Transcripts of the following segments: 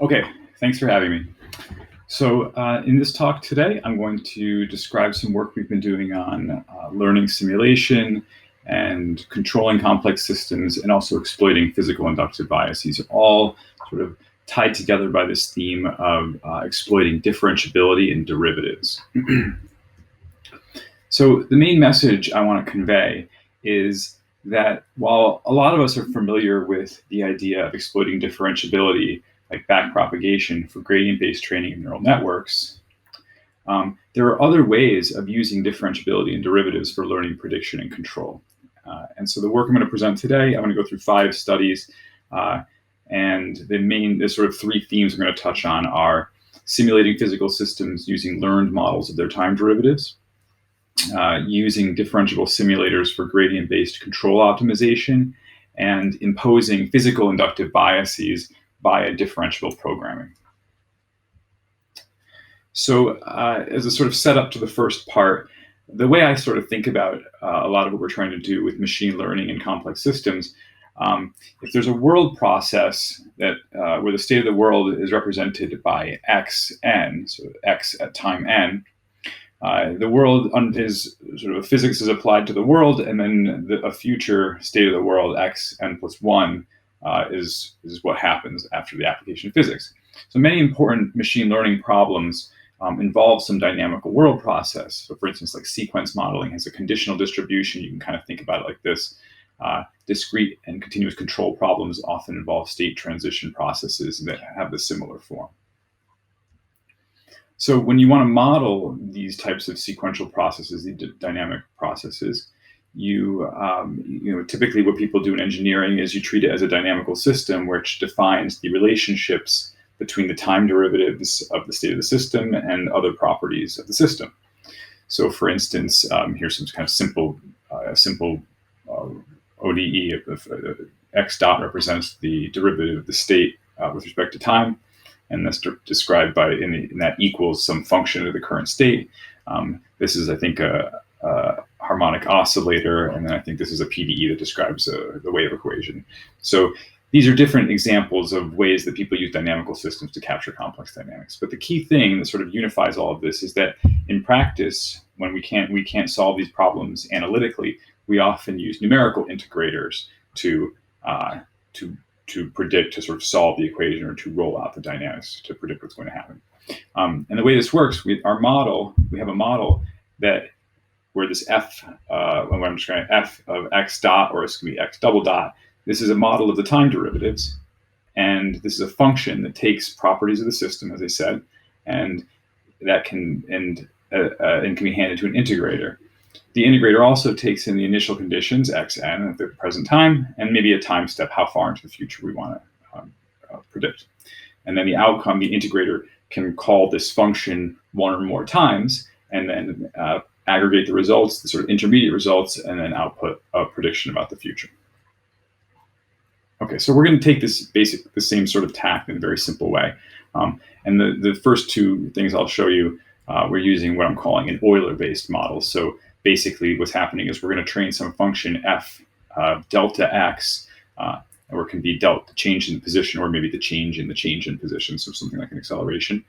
Okay, thanks for having me. So in this talk today, I'm going to describe some work we've been doing on learning simulation and controlling complex systems and also exploiting physical inductive biases, all sort of tied together by this theme of exploiting differentiability and derivatives. So the main message I want to convey is that while a lot of us are familiar with the idea of exploiting differentiability, like backpropagation for gradient-based training of neural networks, there are other ways of using differentiability and derivatives for learning prediction and control. And so the work I'm going to present today, I'm going to go through 5 studies, and the sort of 3 themes I'm going to touch on are simulating physical systems using learned models of their time derivatives, using differentiable simulators for gradient-based control optimization, and imposing physical inductive biases via differentiable programming. So as a sort of setup to the first part, the way I sort of think about a lot of what we're trying to do with machine learning and complex systems, if there's a world process that where the state of the world is represented by xn, so x at time n, the world is sort of physics is applied to the world, and then a future state of the world, x n plus 1, is what happens after the application of physics. So many important machine learning problems involve some dynamical world process. So for instance, like sequence modeling has a conditional distribution. You can kind of think about it like this. Discrete and continuous control problems often involve state transition processes that have the similar form. So when you want to model these types of sequential processes, these dynamic processes, you know, typically what people do in engineering is you treat it as a dynamical system which defines the relationships between the time derivatives of the state of the system and other properties of the system. So for instance, here's some kind of simple ODE of x dot represents the derivative of the state with respect to time, and that's described by in that equals some function of the current state. This is, I think, a harmonic oscillator, and then I think this is a PDE that describes the wave equation. So these are different examples of ways that people use dynamical systems to capture complex dynamics. But the key thing that sort of unifies all of this is that in practice, when we can't solve these problems analytically, we often use numerical integrators to predict, to sort of solve the equation or to roll out the dynamics to predict what's going to happen. And the way this works, we have a model that where this f, when I'm describing f of x dot, or it's going to be x double dot, this is a model of the time derivatives, and this is a function that takes properties of the system, as I said, and that can can be handed to an integrator. The integrator also takes in the initial conditions, xn at the present time, and maybe a time step, how far into the future we want to predict. And then the outcome, the integrator can call this function one or more times, and then aggregate the results, the sort of intermediate results, and then output a prediction about the future. Okay, so we're going to take the same sort of tack in a very simple way. And the first 2 things I'll show you, we're using what I'm calling an Euler-Based model. So basically what's happening is we're going to train some function f delta x, or it can be delta change in position, or maybe the change in position, so something like an acceleration.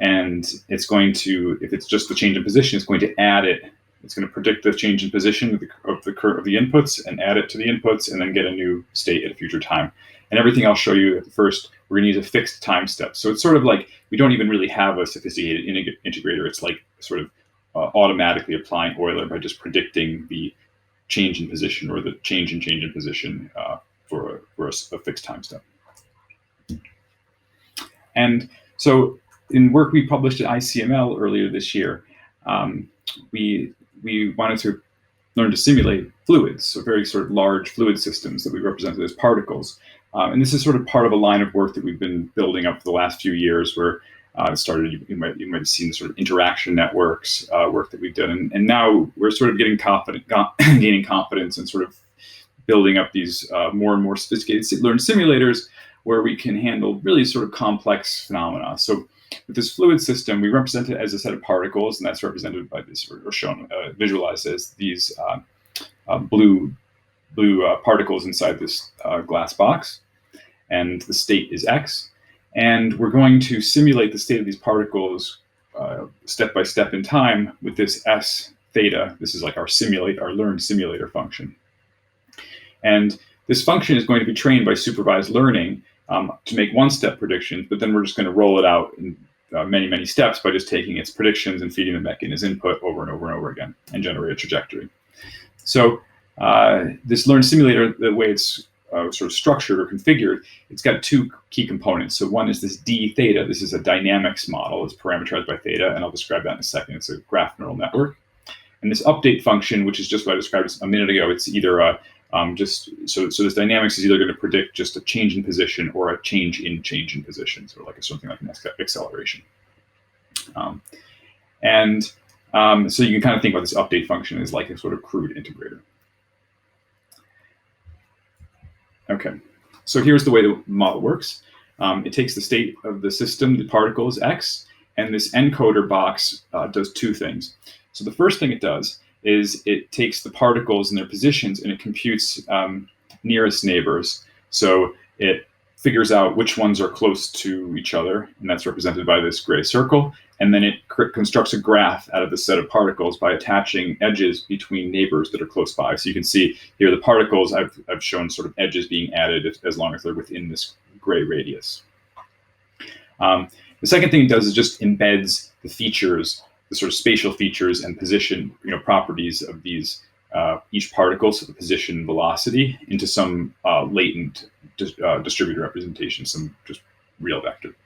And it's going to, if it's just the change in position, it's going to add it. It's going to predict the change in position of the inputs and add it to the inputs, and then get a new state at a future time. And everything I'll show you at first, we're going to use a fixed time step. So it's sort of like we don't even really have a sophisticated integrator. It's like sort of automatically applying Euler by just predicting the change in position or the change in position for a fixed time step. And so in work we published at ICML earlier this year, we wanted to learn to simulate fluids, so very sort of large fluid systems that we represented as particles. And this is sort of part of a line of work that we've been building up for the last few years, where it started, you might have seen the sort of interaction networks work that we've done. And now we're sort of gaining confidence and sort of building up these more and more sophisticated learned simulators where we can handle really sort of complex phenomena. So with this fluid system, we represent it as a set of particles, and that's represented by this, or shown, visualized as these blue particles inside this glass box. And the state is x. And we're going to simulate the state of these particles step by step in time with this s theta. This is like our learned simulator function. And this function is going to be trained by supervised learning to make one-step predictions, but then we're just going to roll it out in many, many steps by just taking its predictions and feeding them back in as input over and over and over again and generate a trajectory. So this learned simulator, the way it's sort of structured or configured, it's got two key components. So one is this d theta. This is a dynamics model. It's parameterized by theta, and I'll describe that in a second. It's a graph neural network. And this update function, which is just what I described a minute ago, it's either so this dynamics is either going to predict just a change in position or a change in position, so like something like an acceleration. So you can kind of think about this update function as like a sort of crude integrator. Okay, so here's the way the model works. It takes the state of the system, the particle is x, and this encoder box does two things. So the first thing it does is it takes the particles and their positions and it computes nearest neighbors. So it figures out which ones are close to each other, and that's represented by this gray circle. And then it constructs a graph out of the set of particles by attaching edges between neighbors that are close by. So you can see here the particles, I've shown sort of edges being added as long as they're within this gray radius. The second thing it does is just embeds the features, the sort of spatial features and position, properties of these each particle, so the position and velocity, into some latent distributed representation, some just real vector.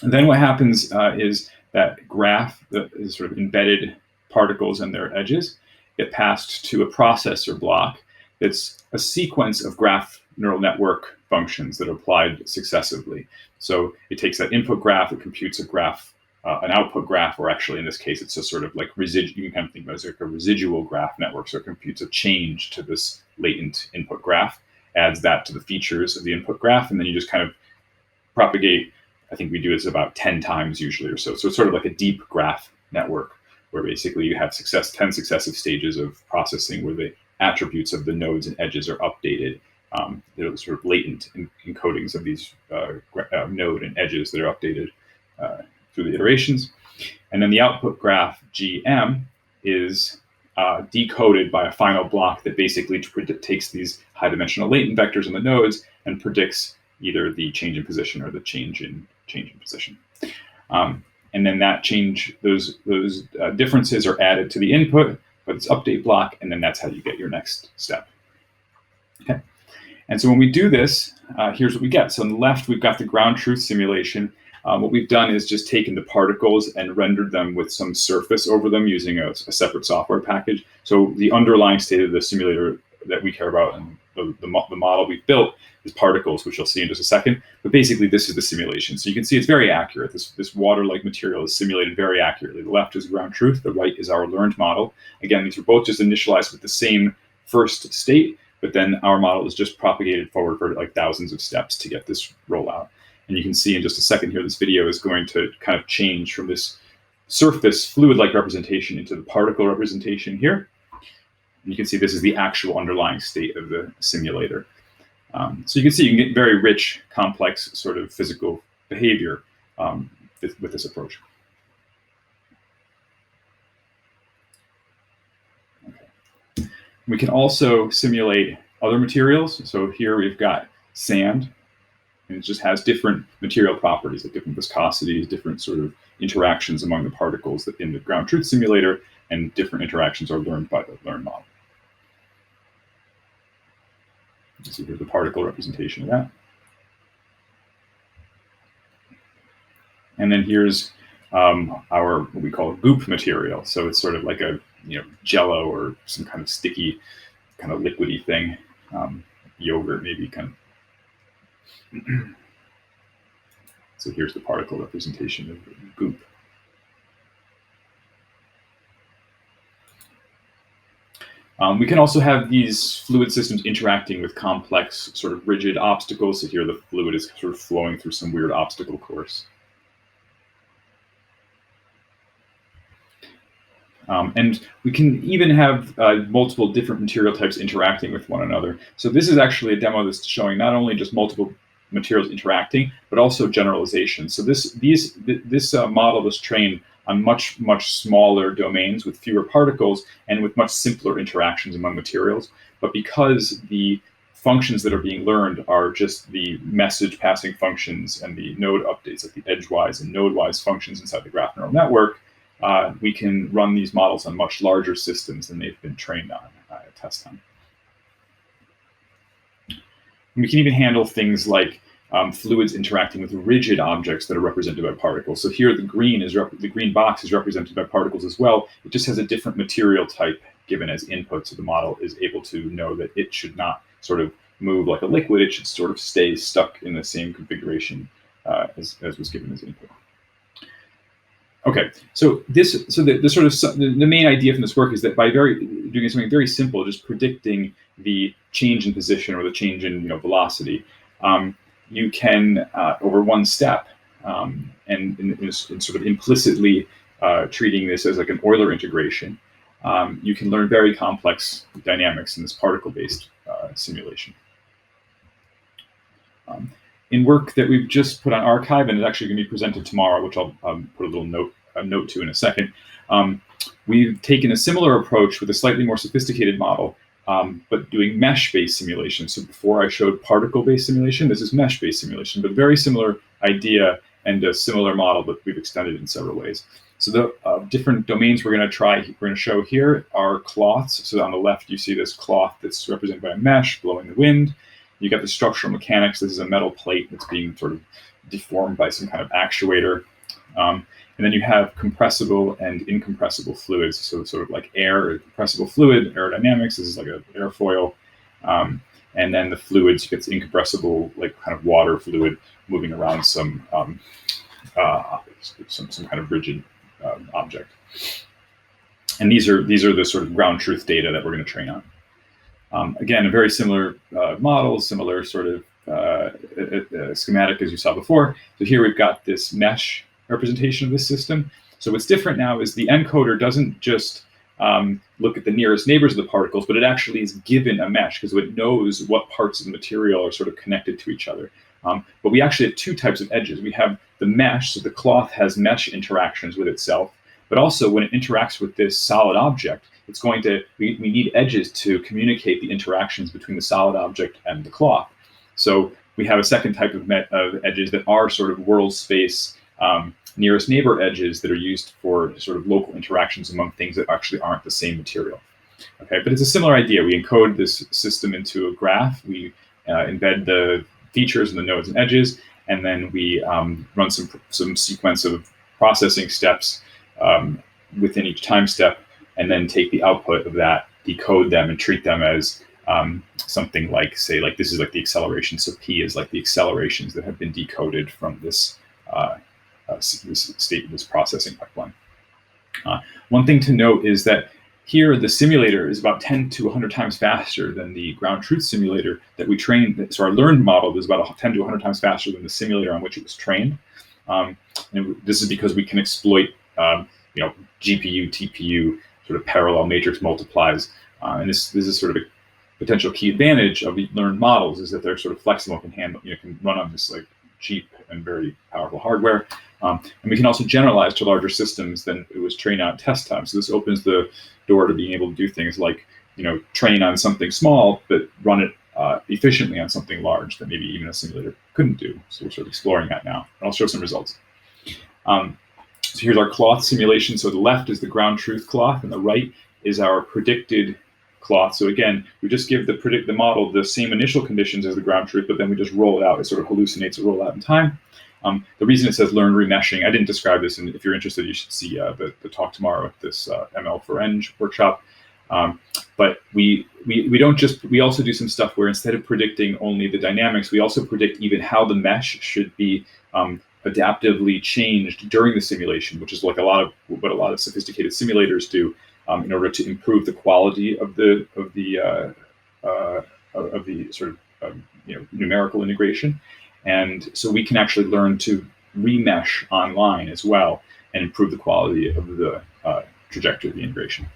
And then what happens is that graph, the sort of embedded particles and their edges, get passed to a processor block that's a sequence of graph neural network functions that are applied successively. So it takes that input graph, it computes a graph, an output graph, or actually in this case, it's a sort of like you can kind of think about it as like a residual graph network. So it computes a change to this latent input graph, adds that to the features of the input graph, and then you just kind of propagate. I think we do this about 10 times usually or so. So it's sort of like a deep graph network where basically you have 10 successive stages of processing where the attributes of the nodes and edges are updated. They're sort of latent encodings of these node and edges that are updated through the iterations. And then the output graph GM is decoded by a final block that basically takes these high dimensional latent vectors in the nodes and predicts either the change in position or the change in position. And then that those differences are added to the input, but it's update block, and then that's how you get your next step. Okay. And so when we do this, here's what we get. So on the left, we've got the ground truth simulation. What we've done is just taken the particles and rendered them with some surface over them using a separate software package. So the underlying state of the simulator that we care about and the model we've built is particles, which you'll see in just a second. But basically, this is the simulation. So you can see it's very accurate. This water-like material is simulated very accurately. The left is ground truth. The right is our learned model. Again, these are both just initialized with the same first state, but then our model is just propagated forward for like thousands of steps to get this rollout. And you can see in just a second here, this video is going to kind of change from this surface fluid-like representation into the particle representation here. And you can see this is the actual underlying state of the simulator. So you can see you can get very rich, complex sort of physical behavior with this approach. Okay. We can also simulate other materials. So here we've got sand, and it just has different material properties, like different viscosities, different sort of interactions among the particles that in the ground truth simulator, and different interactions are learned by the learned model. So here's the particle representation of that. And then here's our what we call goop material. So it's sort of like a jello or some kind of sticky, kind of liquidy thing, yogurt maybe kind of. So here's the particle representation of goop. We can also have these fluid systems interacting with complex, sort of rigid obstacles. So here the fluid is sort of flowing through some weird obstacle course. And we can even have multiple different material types interacting with one another. So this is actually a demo that's showing not only just multiple materials interacting, but also generalization. So this model was trained on much smaller domains with fewer particles and with much simpler interactions among materials. But because the functions that are being learned are just the message passing functions and the node updates, like the edgewise and nodewise functions inside the graph neural network, we can run these models on much larger systems than they've been trained on at test time. And we can even handle things like fluids interacting with rigid objects that are represented by particles. So here the green box is represented by particles as well. It just has a different material type given as input, so the model is able to know that it should not sort of move like a liquid. It should sort of stay stuck in the same configuration as was given as input. Okay, so the main idea from this work is that by doing something very simple, just predicting the change in position or the change in velocity, you can over one step, and in sort of implicitly treating this as like an Euler integration, you can learn very complex dynamics in this particle-based simulation. In work that we've just put on arXiv and is actually going to be presented tomorrow, which I'll put a little note to in a second, we've taken a similar approach with a slightly more sophisticated model, but doing mesh-based simulation. So before I showed particle-based simulation, this is mesh-based simulation, but very similar idea and a similar model, but we've extended in several ways. So the different domains we're going to show here are cloths. So on the left, you see this cloth that's represented by a mesh blowing the wind. You got the structural mechanics. This is a metal plate that's being sort of deformed by some kind of actuator. And then you have compressible and incompressible fluids. So it's sort of like air, a compressible fluid, aerodynamics. This is like an airfoil. And then the fluids gets incompressible, like kind of water fluid moving around some kind of rigid object. And these are the sort of ground truth data that we're going to train on. Again, a very similar model, similar sort of schematic as you saw before. So here we've got this mesh representation of this system. So what's different now is the encoder doesn't just look at the nearest neighbors of the particles, but it actually is given a mesh because it knows what parts of the material are sort of connected to each other. But we actually have two types of edges. We have the mesh, so the cloth has mesh interactions with itself, but also when it interacts with this solid object, it's going to, we need edges to communicate the interactions between the solid object and the cloth. So we have a second type of edges that are sort of world space nearest neighbor edges that are used for sort of local interactions among things that actually aren't the same material. Okay, but it's a similar idea. We encode this system into a graph. We embed the features and the nodes and edges, and then we run some sequence of processing steps within each time step, and then take the output of that, decode them, and treat them as something like, say, like this is like the acceleration. So P is like the accelerations that have been decoded from this this processing pipeline. One thing to note is that here the simulator is about 10 to 100 times faster than the ground truth simulator that we trained. So our learned model is about 10 to 100 times faster than the simulator on which it was trained. And this is because we can exploit GPU, TPU sort of parallel matrix multiplies. And this is sort of a potential key advantage of the learned models, is that they're sort of flexible, can run on this like cheap and very powerful hardware. And we can also generalize to larger systems than it was trained on at test time. So this opens the door to being able to do things like, train on something small, but run it efficiently on something large that maybe even a simulator couldn't do. So we're sort of exploring that now. And I'll show some results. So here's our cloth simulation. So the left is the ground truth cloth, and the right is our predicted cloth. So again, we just give the model the same initial conditions as the ground truth, but then we just roll it out. It sort of hallucinates a roll out in time. The reason it says learn remeshing, I didn't describe this, and if you're interested, you should see the talk tomorrow at this ML for Eng workshop. But we also do some stuff where instead of predicting only the dynamics, we also predict even how the mesh should be adaptively changed during the simulation, which is like what a lot of sophisticated simulators do in order to improve the quality of the sort of numerical integration. And so we can actually learn to remesh online as well and improve the quality of the trajectory of the integration.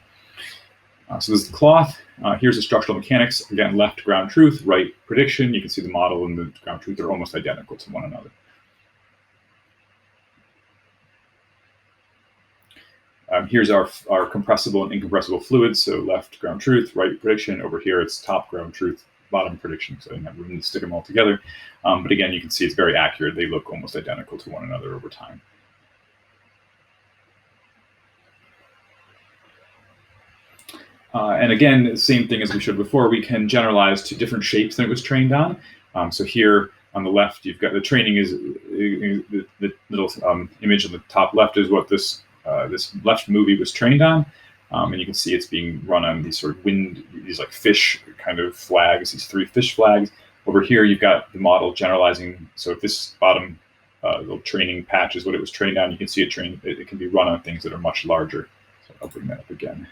So this is the cloth. Here's the structural mechanics. Again, left ground truth, right prediction. You can see the model and the ground truth are almost identical to one another. Here's our compressible and incompressible fluids. So left ground truth, right prediction. Over here, it's top ground truth, bottom prediction. So I didn't have room to stick them all together. But again, you can see it's very accurate. They look almost identical to one another over time. And again, the same thing as we showed before, we can generalize to different shapes than it was trained on. So here on the left, you've got the training is the little image on the top left is what this left movie was trained on. And you can see it's being run on these sort of these like fish kind of flags, these 3 fish flags. Over here, you've got the model generalizing. So if this bottom little training patch is what it was trained on, you can see it can be run on things that are much larger. So I'll bring that up again.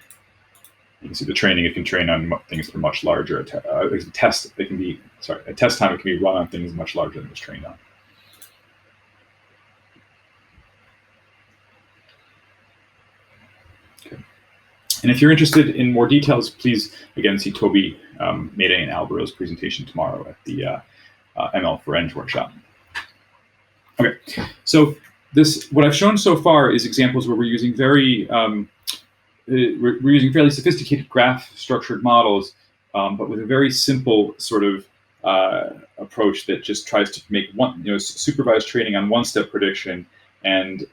You can see the training, it can train on things that are much larger. At test time, it can be run on things much larger than it was trained on. Okay. And if you're interested in more details, please, again, see Toby, Mayday, and Alvaro's presentation tomorrow at the ML for Eng workshop. Okay, so what I've shown so far is examples where we're using we're using fairly sophisticated graph-structured models, but with a very simple sort of approach that just tries to make supervised training on one-step prediction and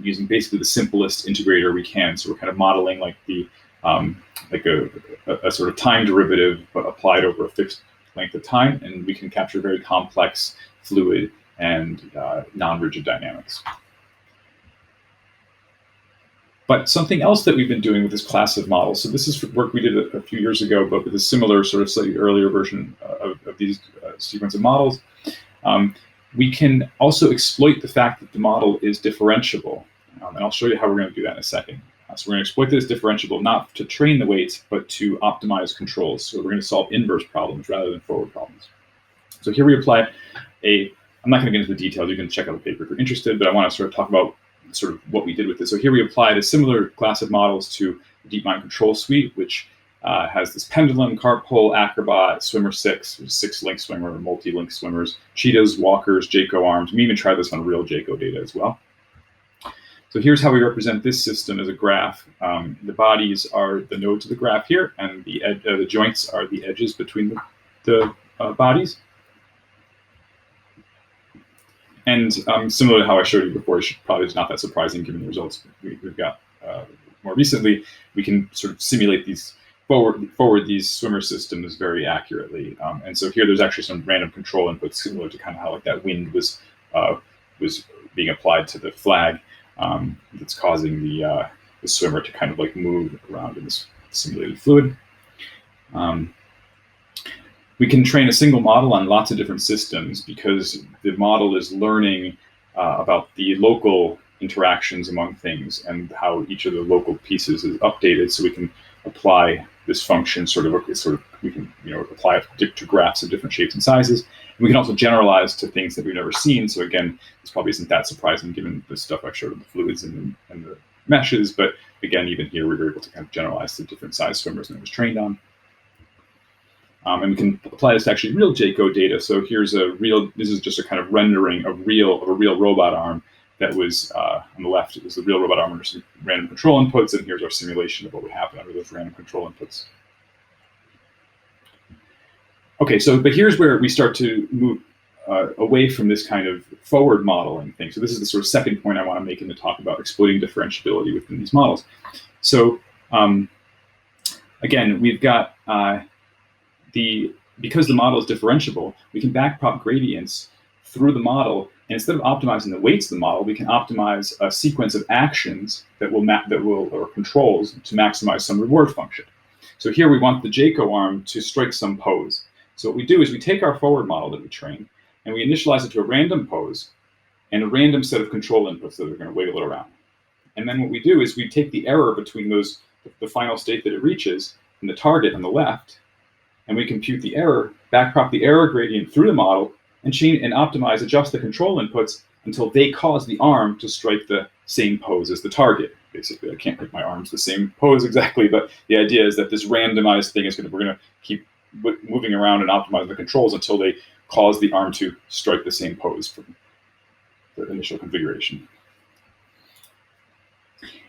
using basically the simplest integrator we can. So we're kind of modeling like a sort of time derivative, but applied over a fixed length of time, and we can capture very complex fluid and non-rigid dynamics. But something else that we've been doing with this class of models, so this is work we did a few years ago, but with a similar sort of slightly earlier version of these sequence of models, we can also exploit the fact that the model is differentiable. And I'll show you how we're going to do that in a second. So we're going to exploit this differentiable not to train the weights, but to optimize controls. So we're going to solve inverse problems rather than forward problems. So here we apply I'm not going to get into the details. You can check out the paper if you're interested, but I want to sort of talk about sort of what we did with this. So here we applied a similar class of models to the DeepMind control suite, which has this pendulum, cart pole, acrobat, swimmer 6-link swimmer, multi-link swimmers, cheetahs, walkers, Jaco arms. We even tried this on real Jaco data as well. So here's how we represent this system as a graph. The bodies are the nodes of the graph here, and the joints are the edges between the bodies. And similar to how I showed you before, probably is not that surprising given the results we've got more recently. We can sort of simulate these forward these swimmer systems very accurately. And so here there's actually some random control inputs similar to kind of how like that wind was being applied to the flag that's causing the swimmer to kind of like move around in this simulated fluid. We can train a single model on lots of different systems because the model is learning about the local interactions among things and how each of the local pieces is updated. So we can apply this function we can apply it to graphs of different shapes and sizes. And we can also generalize to things that we've never seen. So again, this probably isn't that surprising given the stuff I showed of the fluids and the meshes. But again, even here, we were able to kind of generalize to different size swimmers than it was trained on. And we can apply this to actually real Jaco data. So here's this is just a kind of rendering of a real robot arm that was on the left. It was the real robot arm under some random control inputs, and here's our simulation of what would happen under those random control inputs. Okay, but here's where we start to move away from this kind of forward modeling thing. So this is the sort of second point I want to make in the talk about exploiting differentiability within these models. So again, we've got because the model is differentiable, we can backprop gradients through the model, and instead of optimizing the weights of the model, we can optimize a sequence of actions or controls to maximize some reward function. So here we want the Jaco arm to strike some pose. So what we do is we take our forward model that we train, and we initialize it to a random pose and a random set of control inputs that are going to wiggle it around. And then what we do is we take the error between the final state that it reaches and the target on the left, and we compute the error, backprop the error gradient through the model, and adjust the control inputs until they cause the arm to strike the same pose as the target. Basically, I can't make my arms the same pose exactly, but the idea is that this randomized thing we're going to keep moving around and optimize the controls until they cause the arm to strike the same pose from the initial configuration.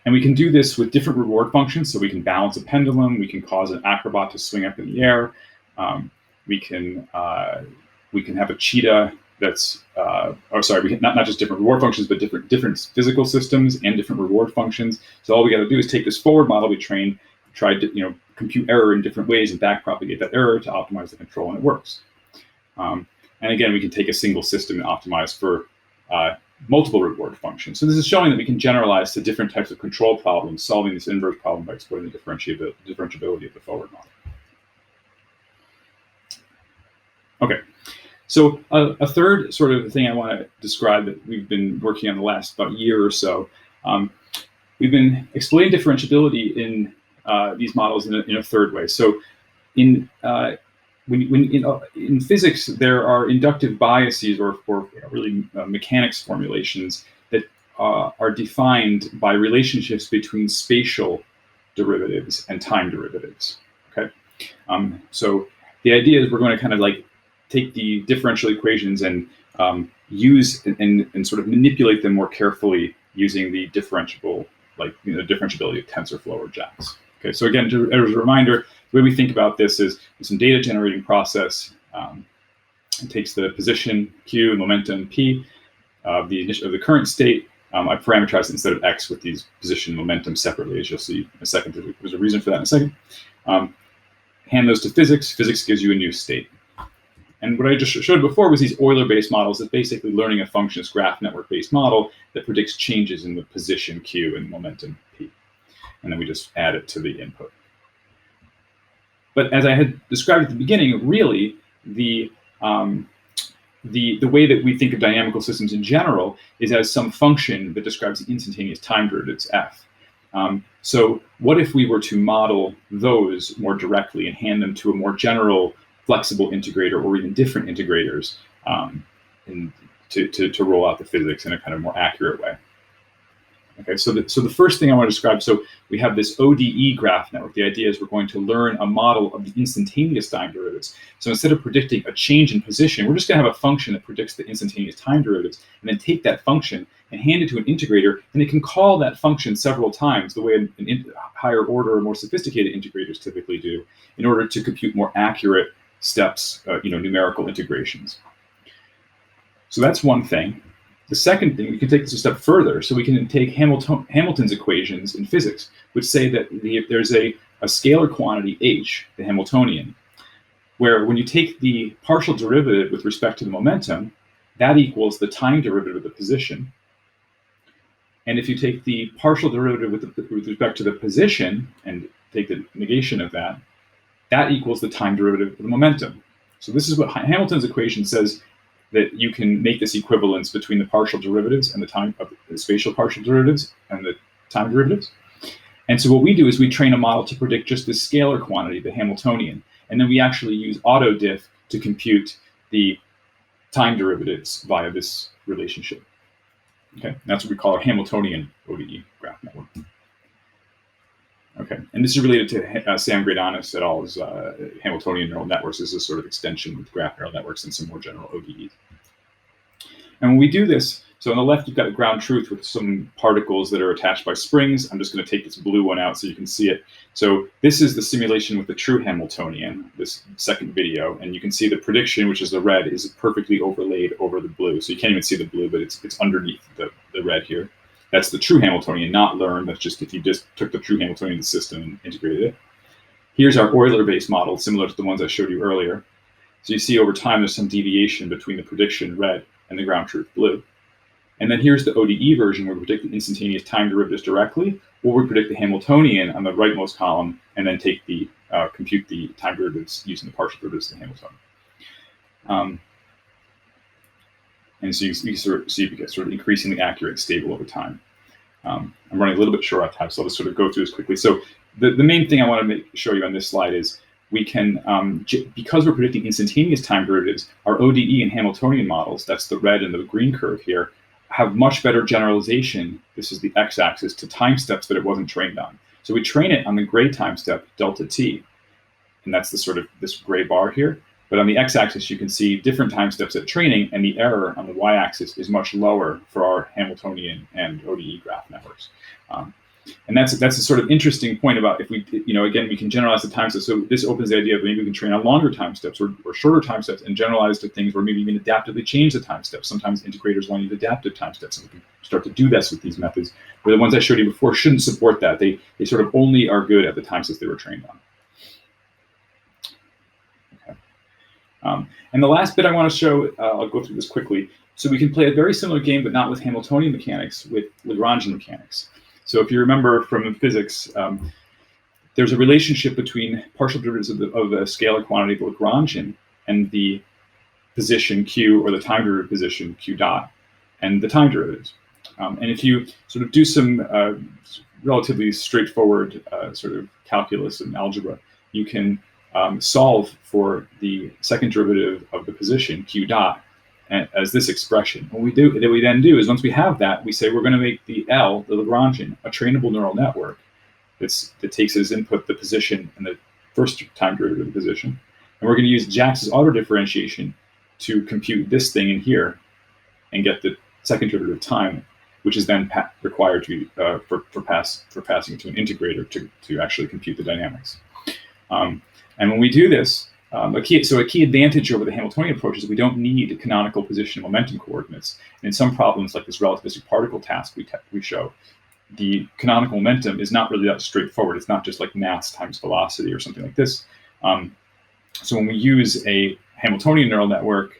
And we can do this with different reward functions. So we can balance a pendulum, we can cause an acrobat to swing up in the air. We can have a cheetah that's, we can not just different reward functions, but different physical systems and different reward functions. So all we got to do is take this forward model we trained, try to compute error in different ways and backpropagate that error to optimize the control, and it works. And again, we can take a single system and optimize for multiple reward functions. So this is showing that we can generalize to different types of control problems, solving this inverse problem by exploiting the differentiability of the forward model. Okay, so a third sort of thing I want to describe that we've been working on the last about year or so, we've been exploiting differentiability in these models in a third way. So in physics, there are inductive biases or really mechanics formulations that are defined by relationships between spatial derivatives and time derivatives. Okay, so the idea is we're going to kind of like take the differential equations and use and sort of manipulate them more carefully using the differentiable, differentiability of TensorFlow or JAX. Okay, so again, as a reminder, the way we think about this is some data generating process. It takes the position Q and momentum P of the current state. I parameterize it instead of X with these position and momentum separately, as you'll see in a second. There's a reason for that in a second. Hand those to physics. Physics gives you a new state. And what I just showed before was these Euler-based models that basically learning a function, this graph network-based model that predicts changes in the position Q and momentum P. And then we just add it to the input. But as I had described at the beginning, really the way that we think of dynamical systems in general is as some function that describes the instantaneous time derivatives f. So what if we were to model those more directly and hand them to a more general flexible integrator or even different integrators to roll out the physics in a kind of more accurate way? Okay, so the first thing I want to describe, so we have this ODE graph network. The idea is we're going to learn a model of the instantaneous time derivatives. So instead of predicting a change in position, we're just going to have a function that predicts the instantaneous time derivatives, and then take that function and hand it to an integrator, and it can call that function several times, the way an higher order or more sophisticated integrators typically do, in order to compute more accurate steps, numerical integrations. So that's one thing. The second thing, we can take this a step further. So we can take Hamilton's equations in physics, which say that there's a scalar quantity h, the Hamiltonian, where when you take the partial derivative with respect to the momentum, that equals the time derivative of the position. And if you take the partial derivative with respect to the position and take the negation of that, that equals the time derivative of the momentum. So this is what Hamilton's equation says, that you can make this equivalence between the partial derivatives and the spatial partial derivatives and the time derivatives. And so what we do is we train a model to predict just the scalar quantity, the Hamiltonian, and then we actually use autodiff to compute the time derivatives via this relationship. Okay, that's what we call our Hamiltonian ODE graph network. Okay, and this is related to Sam Gradanis et al.'s Hamiltonian neural networks. This is a sort of extension with graph neural networks and some more general ODEs. And when we do this, so on the left, you've got a ground truth with some particles that are attached by springs. I'm just going to take this blue one out so you can see it. So this is the simulation with the true Hamiltonian, this second video. And you can see the prediction, which is the red, is perfectly overlaid over the blue. So you can't even see the blue, but it's underneath the red here. That's the true Hamiltonian, not learned. That's just if you just took the true Hamiltonian of the system and integrated it. Here's our Euler-based model, similar to the ones I showed you earlier. So you see over time there's some deviation between the prediction red and the ground truth blue. And then here's the ODE version where we predict the instantaneous time derivatives directly, or we predict the Hamiltonian on the rightmost column and then take the compute the time derivatives using the partial derivatives of the Hamiltonian. And so you sort of see it gets sort of increasingly accurate, stable over time. I'm running a little bit short on time, so I'll just sort of go through this quickly. So the main thing I want to show you on this slide is we can, because we're predicting instantaneous time derivatives, our ODE and Hamiltonian models, that's the red and the green curve here, have much better generalization. This is the x-axis to time steps that it wasn't trained on. So we train it on the gray time step, delta t, and that's the sort of this gray bar here. But on the x-axis, you can see different time steps at training, and the error on the y-axis is much lower for our Hamiltonian and ODE graph networks. And that's a sort of interesting point about if we, again, we can generalize the time steps. So this opens the idea of maybe we can train on longer time steps or shorter time steps and generalize to things where maybe even adaptively change the time steps. Sometimes integrators want to use adaptive time steps, and we can start to do this with these methods. Where the ones I showed you before shouldn't support that. They sort of only are good at the time steps they were trained on. Okay. And the last bit I want to show, I'll go through this quickly. So we can play a very similar game, but not with Hamiltonian mechanics, with Lagrangian mechanics. So if you remember from physics, there's a relationship between partial derivatives of a scalar quantity, the Lagrangian, and the position q, or the time derivative position q dot, and the time derivatives. And if you sort of do some relatively straightforward sort of calculus and algebra, you can solve for the second derivative of the position q dot as this expression. What we then do is once we have that, we say we're going to make the L, the Lagrangian, a trainable neural network that takes as input the position and the first time derivative of the position. And we're going to use Jax's auto differentiation to compute this thing in here and get the second derivative time, which is then required to be, for passing it to an integrator to actually compute the dynamics. And when we do this, a key advantage over the Hamiltonian approach is we don't need canonical position and momentum coordinates. And in some problems, like this relativistic particle task we show, the canonical momentum is not really that straightforward. It's not just like mass times velocity or something like this. So when we use a Hamiltonian neural network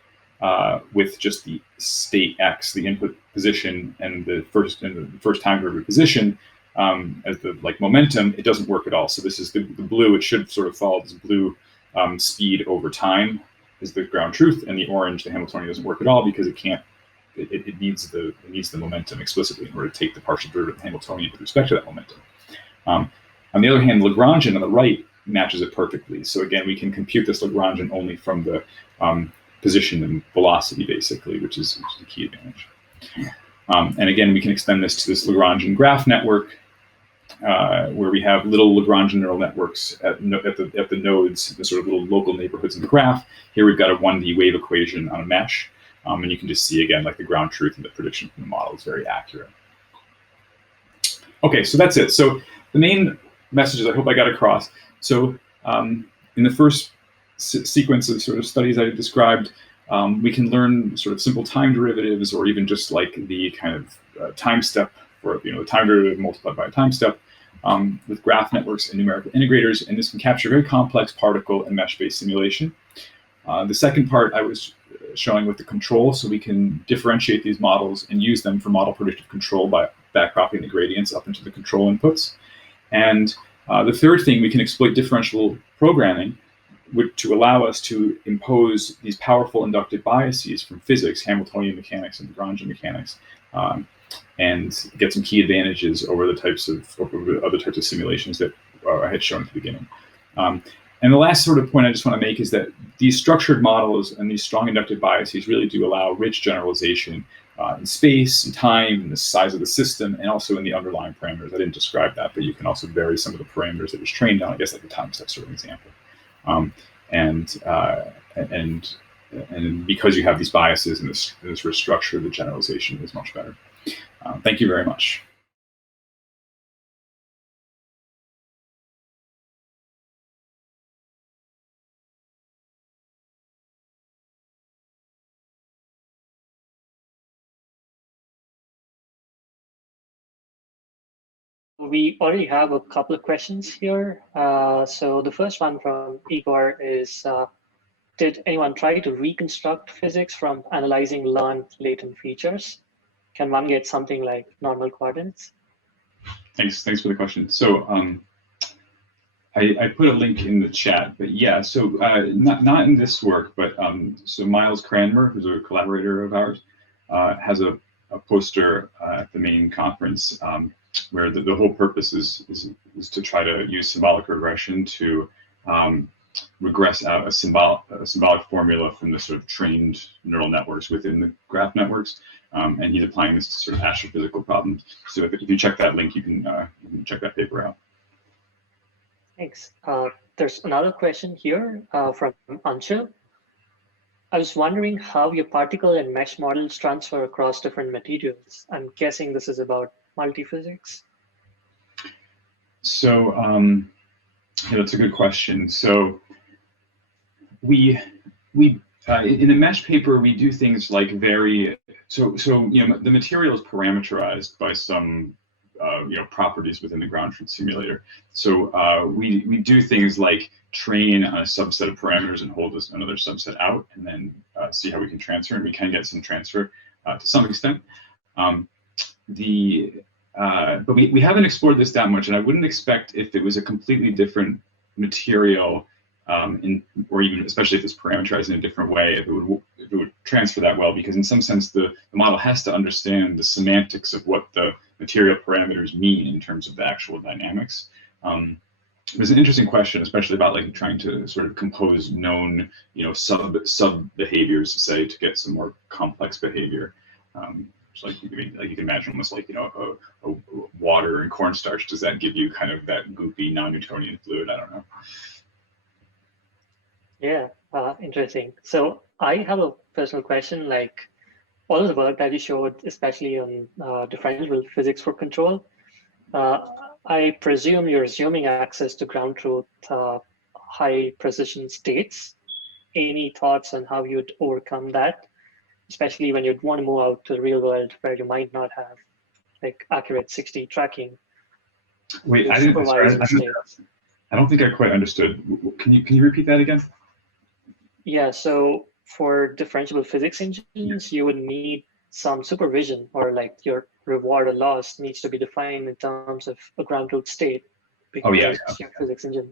with just the state x, the input position, and the first time derivative position as the momentum, it doesn't work at all. So this is the blue. It should sort of follow this blue. Speed over time is the ground truth, and the orange, the Hamiltonian, doesn't work at all because it can't. It needs the momentum explicitly in order to take the partial derivative of the Hamiltonian with respect to that momentum. On the other hand, Lagrangian on the right matches it perfectly. So again, we can compute this Lagrangian only from the position and velocity, basically, which is the key advantage. And again, we can extend this to this Lagrangian graph network. Where we have little Lagrangian neural networks at the nodes, the sort of little local neighborhoods in the graph. Here we've got a 1D wave equation on a mesh, and you can just see again, like the ground truth and the prediction from the model is very accurate. Okay, so that's it. So the main messages I hope I got across. So in the first sequence of sort of studies I described, we can learn sort of simple time derivatives, or even just like the kind of time step, or the time derivative multiplied by a time step, with graph networks and numerical integrators, and this can capture very complex particle and mesh-based simulation. The second part I was showing with the control, so we can differentiate these models and use them for model predictive control by backpropping the gradients up into the control inputs. And the third thing, we can exploit differential programming to allow us to impose these powerful inductive biases from physics, Hamiltonian mechanics and Lagrangian mechanics, and get some key advantages over the other types of simulations that I had shown at the beginning. And the last sort of point I just want to make is that these structured models and these strong inductive biases really do allow rich generalization in space and time and the size of the system, and also in the underlying parameters. I didn't describe that, but you can also vary some of the parameters that it's trained on, I guess, like the time steps are an example. And because you have these biases and this sort of structure, the generalization is much better. Thank you very much. We already have a couple of questions here. So the first one from Igor is, did anyone try to reconstruct physics from analyzing learned latent features? Can one get something like normal coordinates? Thanks for the question. So I put a link in the chat, but yeah, so not in this work, but so Miles Cranmer, who's a collaborator of ours, has a poster at the main conference where the whole purpose is to try to use symbolic regression to regress out a symbolic formula from the sort of trained neural networks within the graph networks. And he's applying this to sort of astrophysical problems. So if you check that link, you can check that paper out. Thanks. There's another question here from Anshul. I was wondering how your particle and mesh models transfer across different materials. I'm guessing this is about multiphysics. So yeah, that's a good question. So we in the mesh paper, we do things like so the material is parameterized by some properties within the ground truth simulator. So we do things like train on a subset of parameters and hold another subset out, and then see how we can transfer. And we can get some transfer to some extent. But we haven't explored this that much, and I wouldn't expect if it was a completely different material, or even especially if it's parameterized in a different way, if it would transfer that well, because in some sense the model has to understand the semantics of what the material parameters mean in terms of the actual dynamics. There's an interesting question, especially about like trying to sort of compose known, sub behaviors, say, to get some more complex behavior. So like you can imagine almost like a water and cornstarch. Does that give you kind of that goopy non-Newtonian fluid? I don't know. Yeah, interesting. So I have a personal question. Like all of the work that you showed, especially on differential physics for control, I presume you're assuming access to ground truth high precision states. Any thoughts on how you'd overcome that, especially when you'd want to move out to the real world where you might not have like accurate 6D tracking? Wait, I don't think I quite understood. Can you repeat that again? Yeah, so for differentiable physics engines, you would need some supervision, or like your reward or loss needs to be defined in terms of a ground truth state, because your physics engine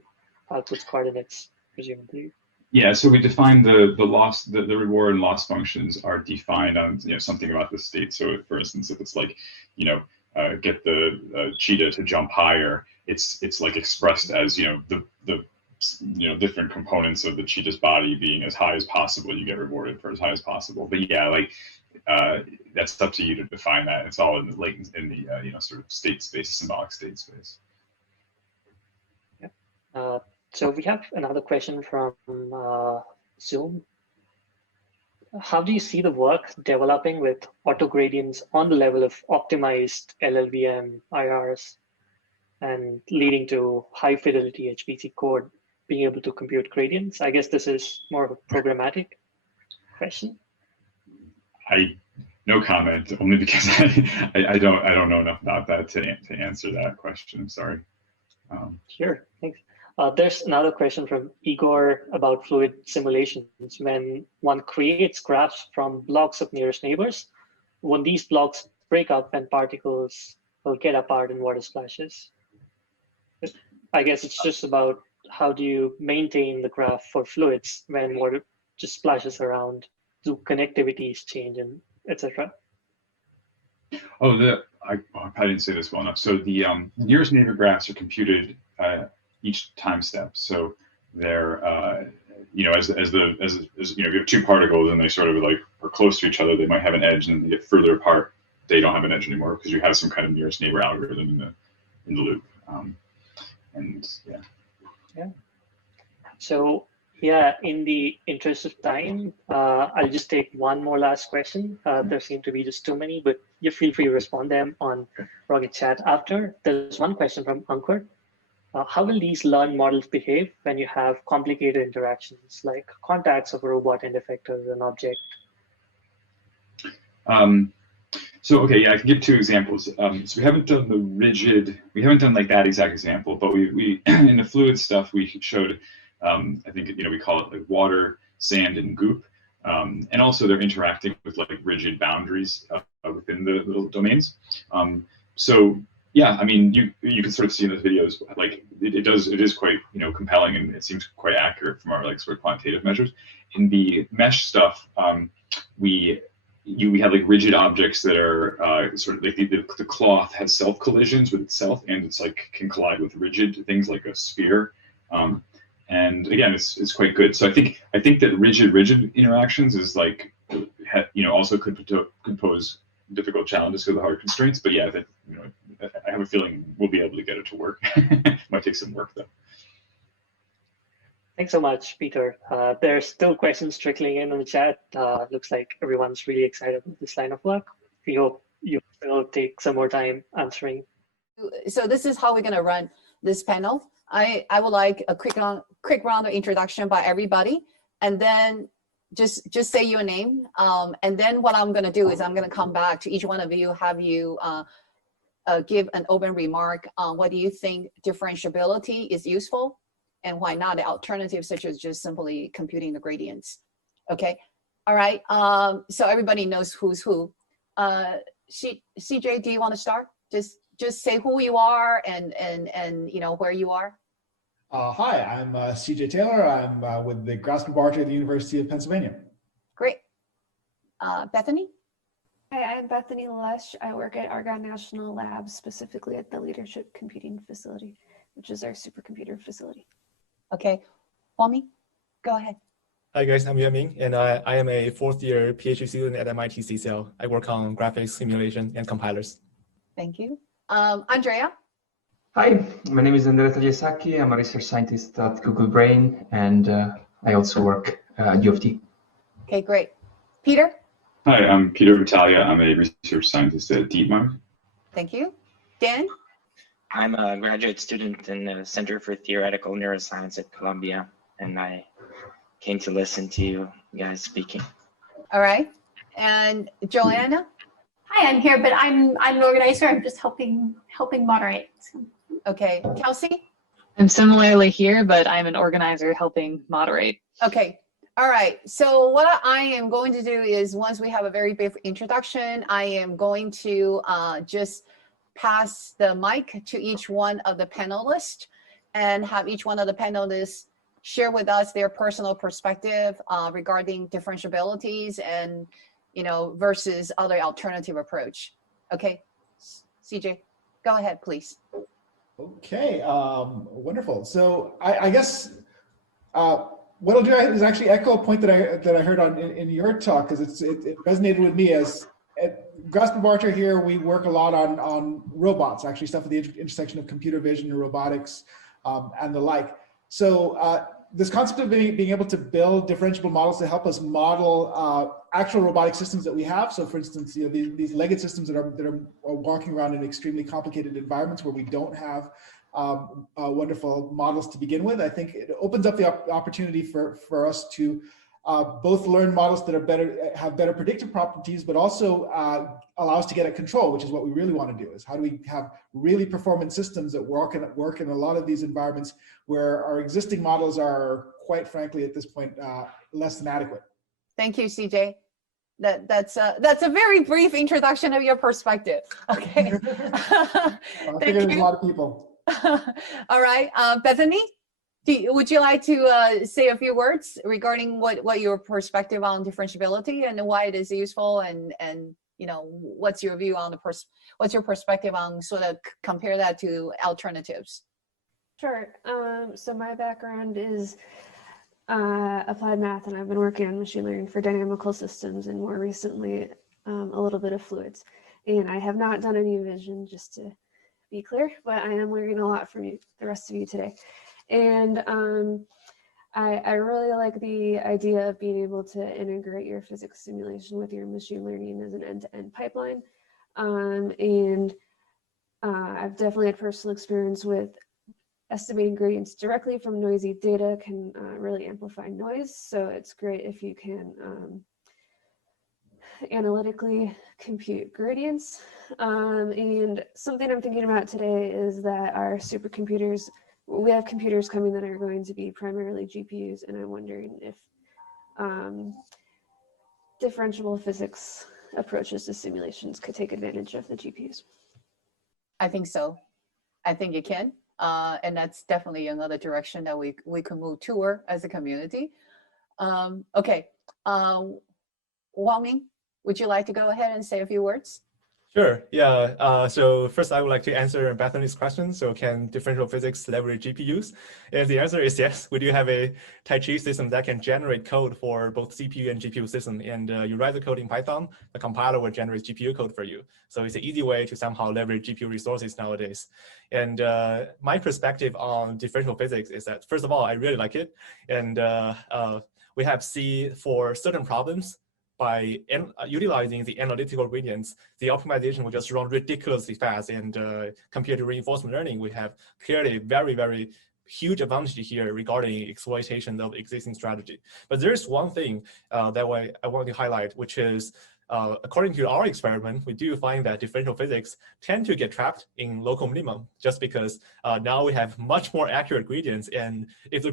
outputs coordinates, presumably. Yeah, so we define the loss, the reward and loss functions are defined on something about the state. So for instance, if it's like get the cheetah to jump higher, it's like expressed as the different components of the cheetah's body being as high as possible. You get rewarded for as high as possible. But yeah, like that's up to you to define that. It's all in the latent in the sort of state space, symbolic state space. Yeah. So we have another question from Zoom. How do you see the work developing with autogradients on the level of optimized LLVM IRs and leading to high fidelity HPC code being able to compute gradients? I guess this is more of a programmatic question. No comment, only because I don't know enough about that to answer that question. I'm sorry. Sure, thanks. There's another question from Igor about fluid simulations. When one creates graphs from blocks of nearest neighbors, when these blocks break up and particles will get apart in water splashes. I guess it's just about how do you maintain the graph for fluids when water just splashes around, do connectivities change, and etc. Oh, I probably didn't say this well enough. So the nearest neighbor graphs are computed each time step. So they're as if you have two particles and they sort of like are close to each other, they might have an edge, and then they get further apart, they don't have an edge anymore because you have some kind of nearest neighbor algorithm in the loop. And yeah. So yeah, in the interest of time, I'll just take one more last question. There seem to be just too many, but you feel free to respond them on Rocket Chat after. There's one question from Ankur. How will these learned models behave when you have complicated interactions like contacts of a robot and effector with an object? So okay, yeah, I can give two examples. So we haven't done like that exact example, but we in the fluid stuff we showed, I think we call it like water, sand, and goop, and also they're interacting with like rigid boundaries within the little domains. So yeah, I mean you can sort of see in the videos like it is quite compelling, and it seems quite accurate from our like sort of quantitative measures. In the mesh stuff, we have like rigid objects that are sort of like the cloth has self collisions with itself, and it's like can collide with rigid things like a sphere. And again, it's quite good. So I think that rigid interactions is like, also could pose difficult challenges for the hard constraints. But yeah, I have a feeling we'll be able to get it to work. Might take some work though. Thanks so much, Peter. There's still questions trickling in on the chat. Looks like everyone's really excited with this line of work. We hope you will take some more time answering. So this is how we're going to run this panel. I would like a quick round of introduction by everybody, and then just say your name. And then what I'm going to do is I'm going to come back to each one of you, have you give an open remark on what do you think differentiability is useful and why not the alternatives such as just simply computing the gradients. Okay. All right. So everybody knows who's who. CJ, do you want to start? Just say who you are and where you are. Hi, I'm CJ Taylor. I'm with the Grasp Barter at the University of Pennsylvania. Great. Bethany? Hi, I'm Bethany Lesh. I work at Argonne National Lab, specifically at the Leadership Computing Facility, which is our supercomputer facility. Okay. Kwame, go ahead. Hi guys, I'm Yuanming, and I am a fourth-year PhD student at MIT CCL. I work on graphics simulation and compilers. Thank you. Andrea? Hi, my name is Andrea Tagliasacchi. I'm a research scientist at Google Brain, and I also work at U of T. Okay, great. Peter? Hi, I'm Peter Battaglia. I'm a research scientist at DeepMind. Thank you. Dan? I'm a graduate student in the Center for Theoretical Neuroscience at Columbia, and I came to listen to you guys speaking. All right. And Joanna? Hi, I'm here, but I'm an organizer. I'm just helping moderate. Okay. Kelsey? I'm similarly here, but I'm an organizer helping moderate. Okay. All right. So what I am going to do is once we have a very brief introduction, I am going to just pass the mic to each one of the panelists and have each one of the panelists share with us their personal perspective regarding differentiabilities and, versus other alternative approach. Okay, CJ, go ahead, please. Okay, wonderful. So I guess what I'll do is actually echo a point that I heard in your talk, because it resonated with me. As at Grasp Barter here, we work a lot on robots, actually stuff at the intersection of computer vision and robotics and the like. So this concept of being able to build differentiable models to help us model actual robotic systems that we have. So for instance, these legged systems that are walking around in extremely complicated environments where we don't have wonderful models to begin with. I think it opens up the opportunity for us to both learn models that are have better predictive properties, but also allow us to get at control, which is what we really want to do. Is how do we have really performant systems that work in a lot of these environments where our existing models are, quite frankly, at this point, less than adequate. Thank you, CJ. That's a very brief introduction of your perspective. Okay. I figure there's a lot of people. All right, Bethany, would you like to say a few words regarding what your perspective on differentiability and why it is useful, and what's your view on what's your perspective on sort of compare that to alternatives? Sure. So my background is applied math, and I've been working on machine learning for dynamical systems and more recently a little bit of fluids. And I have not done any vision, just to be clear, but I am learning a lot from you, the rest of you today. And I really like the idea of being able to integrate your physics simulation with your machine learning as an end-to-end pipeline. And I've definitely had personal experience with estimating gradients directly from noisy data can really amplify noise. So it's great if you can analytically compute gradients. And something I'm thinking about today is that our supercomputers, we have computers coming that are going to be primarily GPUs, and I'm wondering if differentiable physics approaches to simulations could take advantage of the GPUs. I think so. I think it can. And that's definitely another direction that we can move toward as a community. Okay. Wang Ming, would you like to go ahead and say a few words? Sure. Yeah. So first, I would like to answer Bethany's question. So can differential physics leverage GPUs? If the answer is yes, we do have a Tai-Chi system that can generate code for both CPU and GPU system. And you write the code in Python, the compiler will generate GPU code for you. So it's an easy way to somehow leverage GPU resources nowadays. And my perspective on differential physics is that, first of all, I really like it. And we have seen for certain problems, by utilizing the analytical gradients, the optimization will just run ridiculously fast. And compared to reinforcement learning, we have clearly very, very huge advantage here regarding exploitation of existing strategy. But there is one thing that I want to highlight, which is according to our experiment, we do find that differential physics tend to get trapped in local minimum just because now we have much more accurate gradients. And if the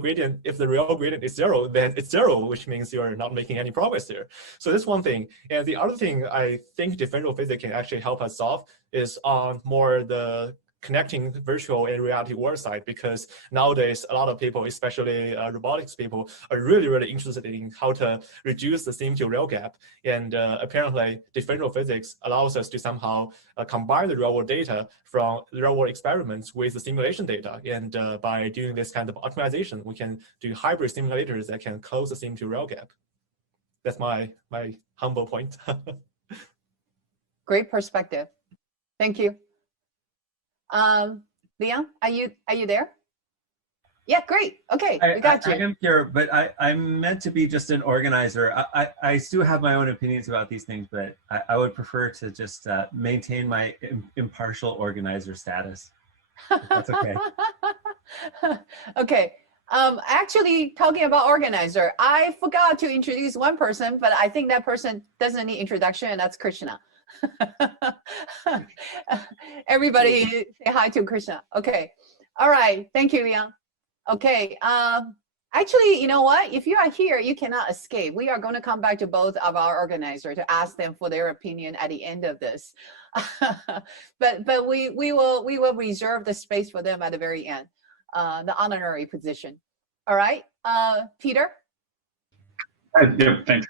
real gradient is zero, then it's zero, which means you're not making any progress there. So that's one thing. And the other thing I think differential physics can actually help us solve is on more the connecting virtual and reality world side, because nowadays a lot of people, especially robotics people, are really, really interested in how to reduce the sim to real gap. And apparently differential physics allows us to somehow combine the real world data from real world experiments with the simulation data. And by doing this kind of optimization, we can do hybrid simulators that can close the sim to real gap. That's my humble point. Great perspective. Thank you. Leon, are you there? Yeah, great. Okay, we got you. I am here, but I'm meant to be just an organizer. I still have my own opinions about these things, but I would prefer to just maintain my impartial organizer status. If that's okay. Okay. Actually, talking about organizer, I forgot to introduce one person, but I think that person doesn't need introduction, and that's Krishna. Everybody say hi to Krishna. Okay. All right. Thank you, Leon. Okay. Actually, you know what? If you are here, you cannot escape. We are going to come back to both of our organizers to ask them for their opinion at the end of this. but we will reserve the space for them at the very end, the honorary position. All right. Peter? Yeah, thanks.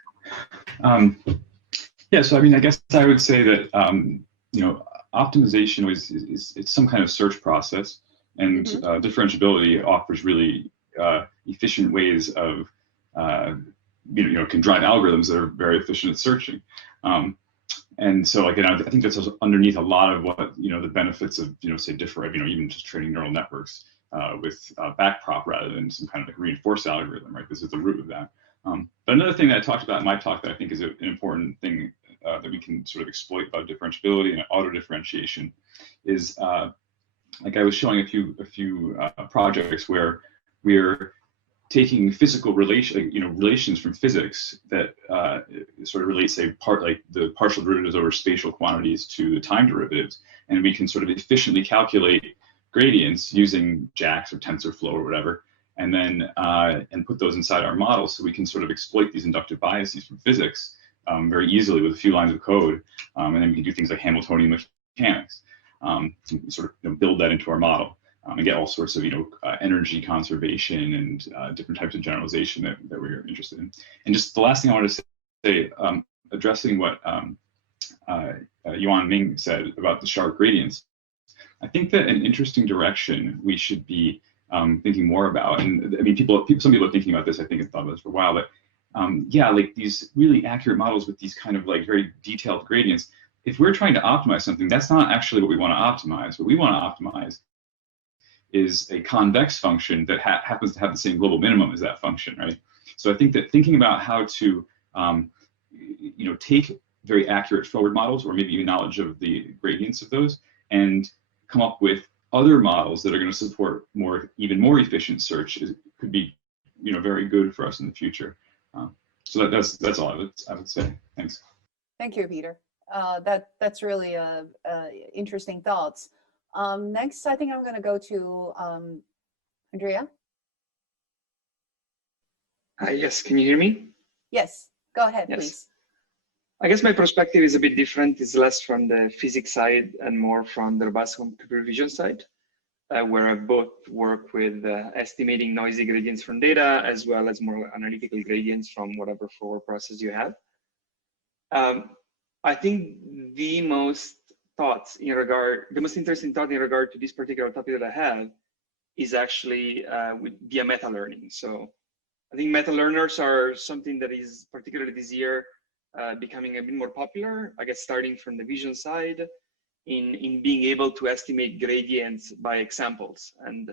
Yeah, so I mean, I guess I would say that you know, optimization is it's some kind of search process, and differentiability offers really efficient ways of you know, can drive algorithms that are very efficient at searching. And so again, I think that's underneath a lot of what, you know, the benefits of, you know, say you know, even just training neural networks with backprop rather than some kind of like reinforced algorithm, right? This is the root of that. But another thing that I talked about in my talk that I think is an important thing that we can sort of exploit about differentiability and auto differentiation is like I was showing a few projects where we're taking physical relations from physics that sort of relate, say, like the partial derivatives over spatial quantities to the time derivatives, and we can sort of efficiently calculate gradients using JAX or TensorFlow or whatever, and then and put those inside our model, so we can sort of exploit these inductive biases from physics very easily with a few lines of code, and then we can do things like Hamiltonian mechanics to sort of, you know, build that into our model. And get all sorts of, you know, energy conservation and different types of generalization that we're interested in. And just the last thing I wanted to say, addressing what Yuan Ming said about the sharp gradients, I think that an interesting direction we should be thinking more about, and I mean, some people are thinking about this, I think, have thought about this for a while, but yeah, like these really accurate models with these kind of like very detailed gradients, if we're trying to optimize something, that's not actually what we want to optimize. What we want to optimize is a convex function that happens to have the same global minimum as that function, right? So I think that thinking about how to, you know, take very accurate forward models, or maybe even knowledge of the gradients of those, and come up with other models that are going to support even more efficient search could be, you know, very good for us in the future. So that's all I would say. Thanks. Thank you, Peter. That's really interesting thoughts. Next, I think I'm going to go to Andrea. Yes, can you hear me? Yes, go ahead, yes. Please. I guess my perspective is a bit different. It's less from the physics side and more from the robust computer vision side, where I both work with estimating noisy gradients from data, as well as more analytical gradients from whatever forward process you have. I think the most thoughts in regard, the most interesting thought in regard to this particular topic that I have is actually via meta learning. So I think meta learners are something that is particularly this year becoming a bit more popular, I guess, starting from the vision side in being able to estimate gradients by examples. And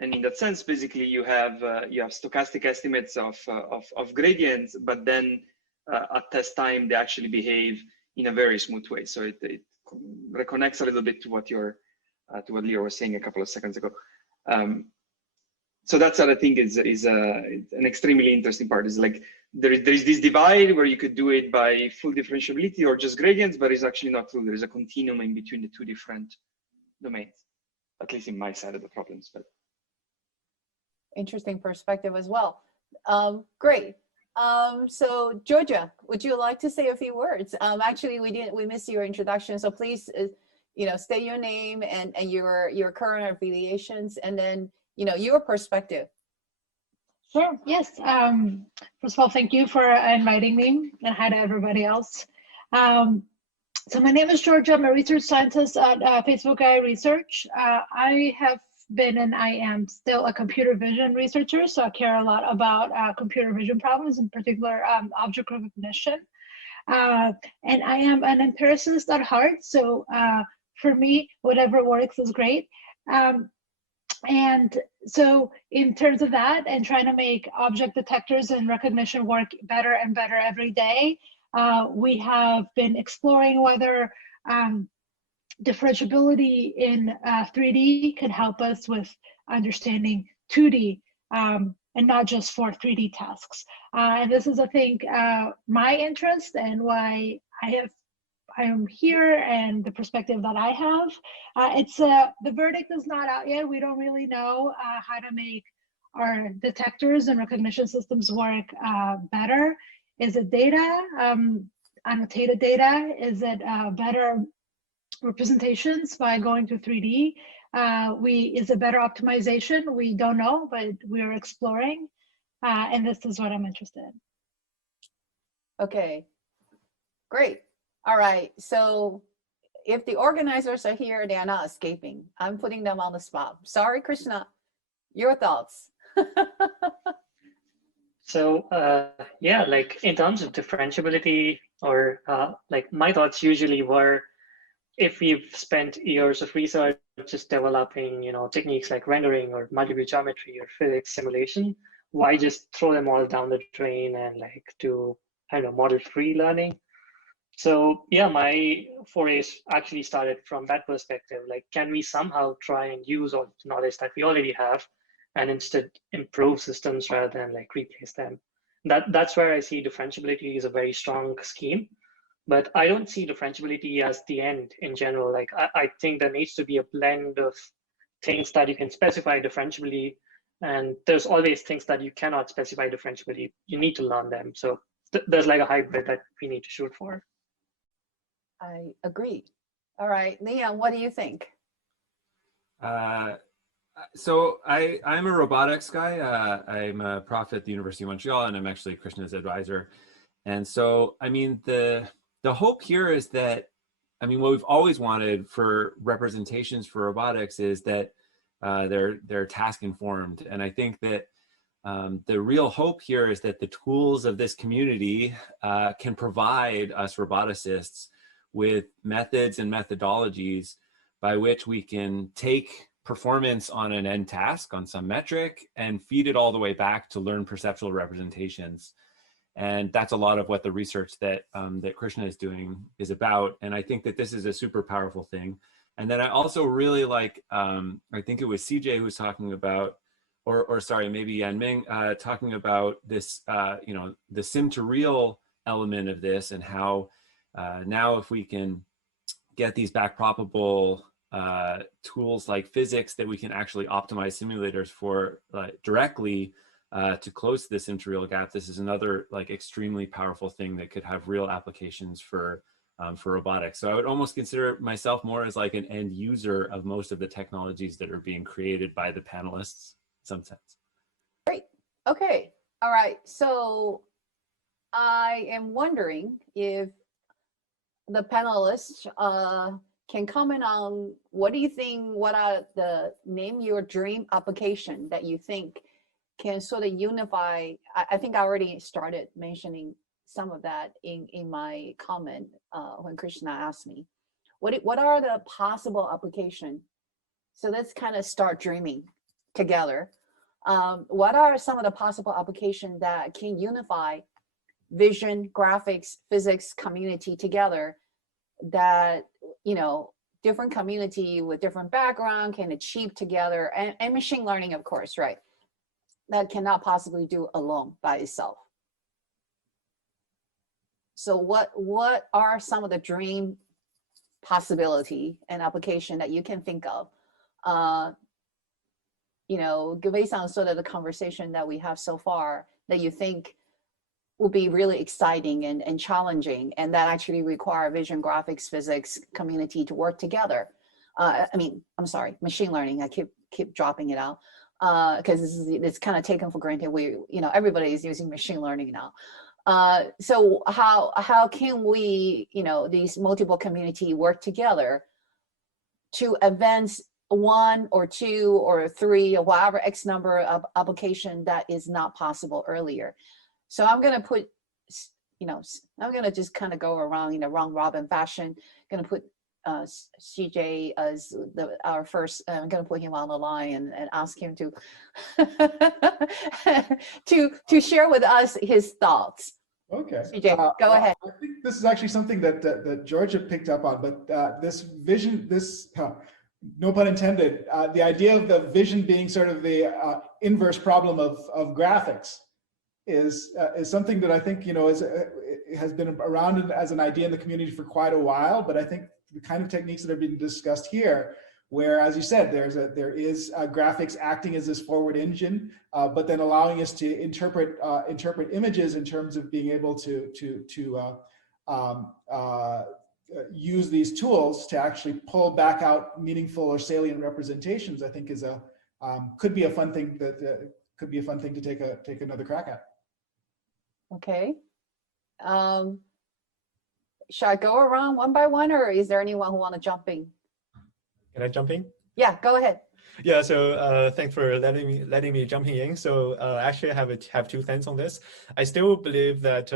in that sense, basically you have stochastic estimates of gradients, but then at test time, they actually behave in a very smooth way. So it reconnects a little bit to what Leo was saying a couple of seconds ago. So that's what I think is an extremely interesting part. Is like there is this divide where you could do it by full differentiability or just gradients, but it's actually not true. There is a continuum in between the two different domains, at least in my side of the problems. But interesting perspective as well. Great. So Georgia, would you like to say a few words? Actually, we missed your introduction, so please, state your name and your current affiliations, and then your perspective. Sure. Yes. First of all, thank you for inviting me, and hi to everybody else. So my name is Georgia. I'm a research scientist at Facebook AI Research. I have been and I am still a computer vision researcher, so I care a lot about computer vision problems, in particular object recognition. And I am an empiricist at heart, so for me, whatever works is great. And so in terms of that and trying to make object detectors and recognition work better and better every day, we have been exploring whether differentiability in 3D can help us with understanding 2D and not just for 3D tasks. And this is, I think, my interest and why I am here and the perspective that I have. The verdict is not out yet. We don't really know how to make our detectors and recognition systems work better. Is it data, annotated data? Is it better representations by going to 3D? Is it better optimization? We don't know, but we're exploring. And this is what I'm interested in. Okay, great. All right, so if the organizers are here, they are not escaping. I'm putting them on the spot. Sorry, Krishna, your thoughts. So yeah, like in terms of differentiability, or like my thoughts usually were, if we've spent years of research just developing, techniques like rendering or multiview geometry or physics simulation, why just throw them all down the drain and like do, I don't know, model-free learning? So yeah, my forays actually started from that perspective. Like, can we somehow try and use all the knowledge that we already have and instead improve systems rather than like replace them? That's where I see differentiability is a very strong scheme. But I don't see differentiability as the end in general. Like, I think there needs to be a blend of things that you can specify differentiably, and there's always things that you cannot specify differentiably. You need to learn them. So there's like a hybrid that we need to shoot for. I agree. All right, Leon, what do you think? So I'm a robotics guy. I'm a prof at the University of Montreal, and I'm actually Krishna's advisor. And so, I mean, the hope here is that, I mean, what we've always wanted for representations for robotics is that they're task informed. And I think that the real hope here is that the tools of this community can provide us roboticists with methods and methodologies by which we can take performance on an end task, on some metric, and feed it all the way back to learn perceptual representations. And that's a lot of what the research that Krishna is doing is about. And I think that this is a super powerful thing. And then I also really like, I think it was CJ who was talking about, or sorry, maybe Yanming, talking about this, the sim to real element of this, and how now if we can get these backproppable tools like physics that we can actually optimize simulators for directly to close this sim to real gap, this is another like extremely powerful thing that could have real applications for robotics. So I would almost consider myself more as like an end user of most of the technologies that are being created by the panelists in some sense. Great. Okay. All right. So I am wondering if the panelists can comment on what do you think, what are name your dream application that you think can sort of unify. I think I already started mentioning some of that in my comment when Krishna asked me. What are the possible application? So let's kind of start dreaming together. What are some of the possible applications that can unify vision, graphics, physics community together that, you know, different community with different background can achieve together, and machine learning, of course, right? That cannot possibly do alone by itself. So what are some of the dream possibility and application that you can think of? You know, based on sort of the conversation that we have so far, that you think will be really exciting and challenging, and that actually require vision, graphics, physics community to work together. I mean, I'm sorry, machine learning. I keep dropping it out because it's kind of taken for granted. Everybody is using machine learning now. So how can we, these multiple community work together to advance one or two or three or whatever X number of application that is not possible earlier? So I'm going to put, I'm going to just kind of go around, round robin fashion. I'm going to put CJ as our first. I'm going to put him on the line and ask him to to share with us his thoughts. Okay, CJ, go ahead. I think this is actually something that Georgia picked up on, but this vision, no pun intended, the idea of the vision being sort of the inverse problem of graphics is something that I think has been around as an idea in the community for quite a while. But I think the kind of techniques that are being discussed here, where, as you said, there is graphics acting as this forward engine, but then allowing us to interpret images in terms of being able to use these tools to actually pull back out meaningful or salient representations, I think is could be a fun thing to take another crack at. Okay. Shall I go around one by one, or is there anyone who want to jump in? Can I jump in? Yeah, go ahead. Yeah, so thanks for letting me jumping in. So actually, I have 2 cents on this. I still believe that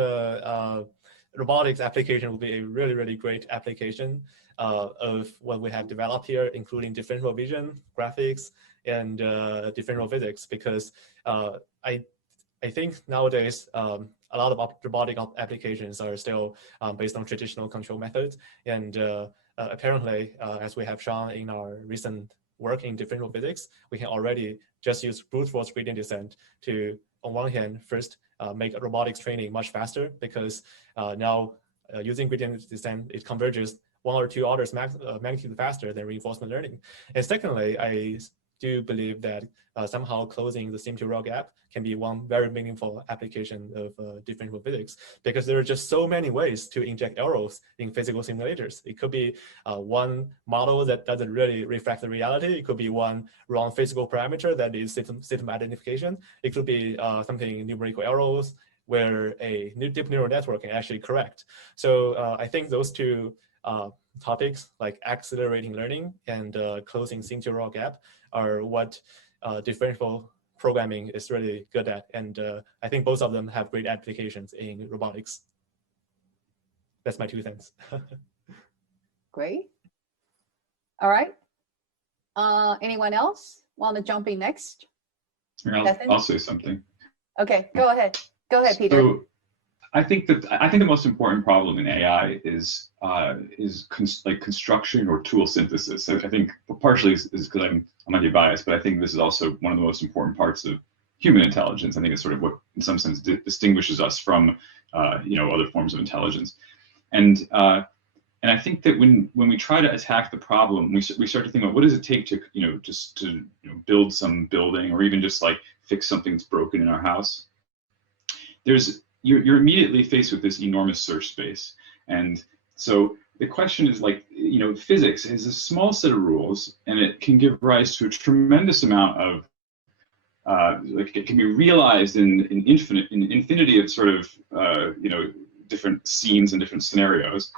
robotics application will be a really, really great application of what we have developed here, including differential vision, graphics, and differential physics, because I think nowadays a lot of robotic applications are still based on traditional control methods, and apparently, as we have shown in our recent work in differential physics, we can already just use brute force gradient descent to, on one hand, first make robotics training much faster, because now using gradient descent, it converges 1 or 2 orders magnitude faster than reinforcement learning. And secondly, I do believe that somehow closing the sim-to-real gap can be one very meaningful application of differential physics, because there are just so many ways to inject errors in physical simulators. It could be one model that doesn't really reflect the reality. It could be one wrong physical parameter that is system identification. It could be something numerical errors where a deep neural network can actually correct. So I think those 2 topics, like accelerating learning and closing sim-to-real gap, are what differential programming is really good at. And I think both of them have great applications in robotics. That's my 2 cents. Great. All right. Anyone else want to jump in next? I'll say something. Okay, go ahead. Go ahead, Peter. So I think the most important problem in AI is construction or tool synthesis. I think partially is because I might be biased, but I think this is also one of the most important parts of human intelligence. I think it's sort of what, in some sense, distinguishes us from other forms of intelligence. And I think that when we try to attack the problem, we start to think about what does it take to just to build some building, or even just like fix something that's broken in our house. You're immediately faced with this enormous search space. And so the question is, like, physics is a small set of rules, and it can give rise to a tremendous amount of, it can be realized in infinity of sort of, different scenes and different scenarios.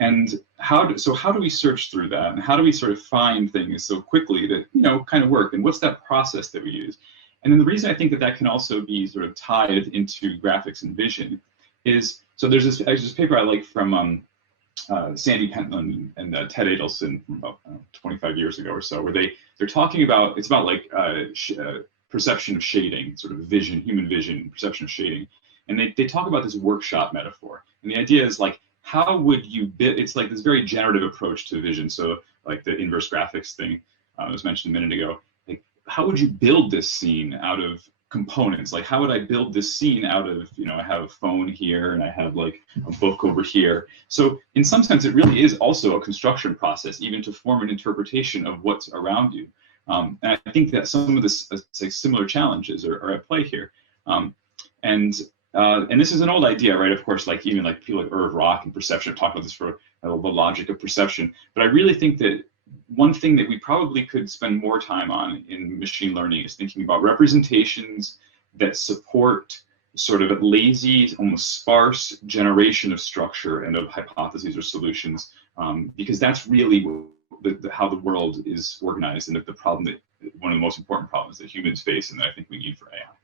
And how do we search through that, and how do we sort of find things so quickly that, you know, kind of work, and what's that process that we use? And then the reason I think that that can also be sort of tied into graphics and vision is, so there's this paper I like from Sandy Pentland and Ted Adelson from about 25 years ago or so, where they're talking about, it's about like perception of shading, sort of vision, human vision, perception of shading. And they talk about this workshop metaphor. And the idea is like, how would you build, it's like this very generative approach to vision. So like the inverse graphics thing that was mentioned a minute ago, like how would you build this scene out of components? Like how would I build this scene out of, you know, I have a phone here and I have like a book over here. So in some sense, it really is also a construction process, even to form an interpretation of what's around you. And I think that some of this similar challenges are at play here. And this is an old idea, right? Of course, like even like people like Irv Rock and perception have talked about this for the logic of perception. But I really think that one thing that we probably could spend more time on in machine learning is thinking about representations that support sort of a lazy, almost sparse generation of structure and of hypotheses or solutions, because that's really how the world is organized, and that the problem that one of the most important problems that humans face, and that I think we need for AI.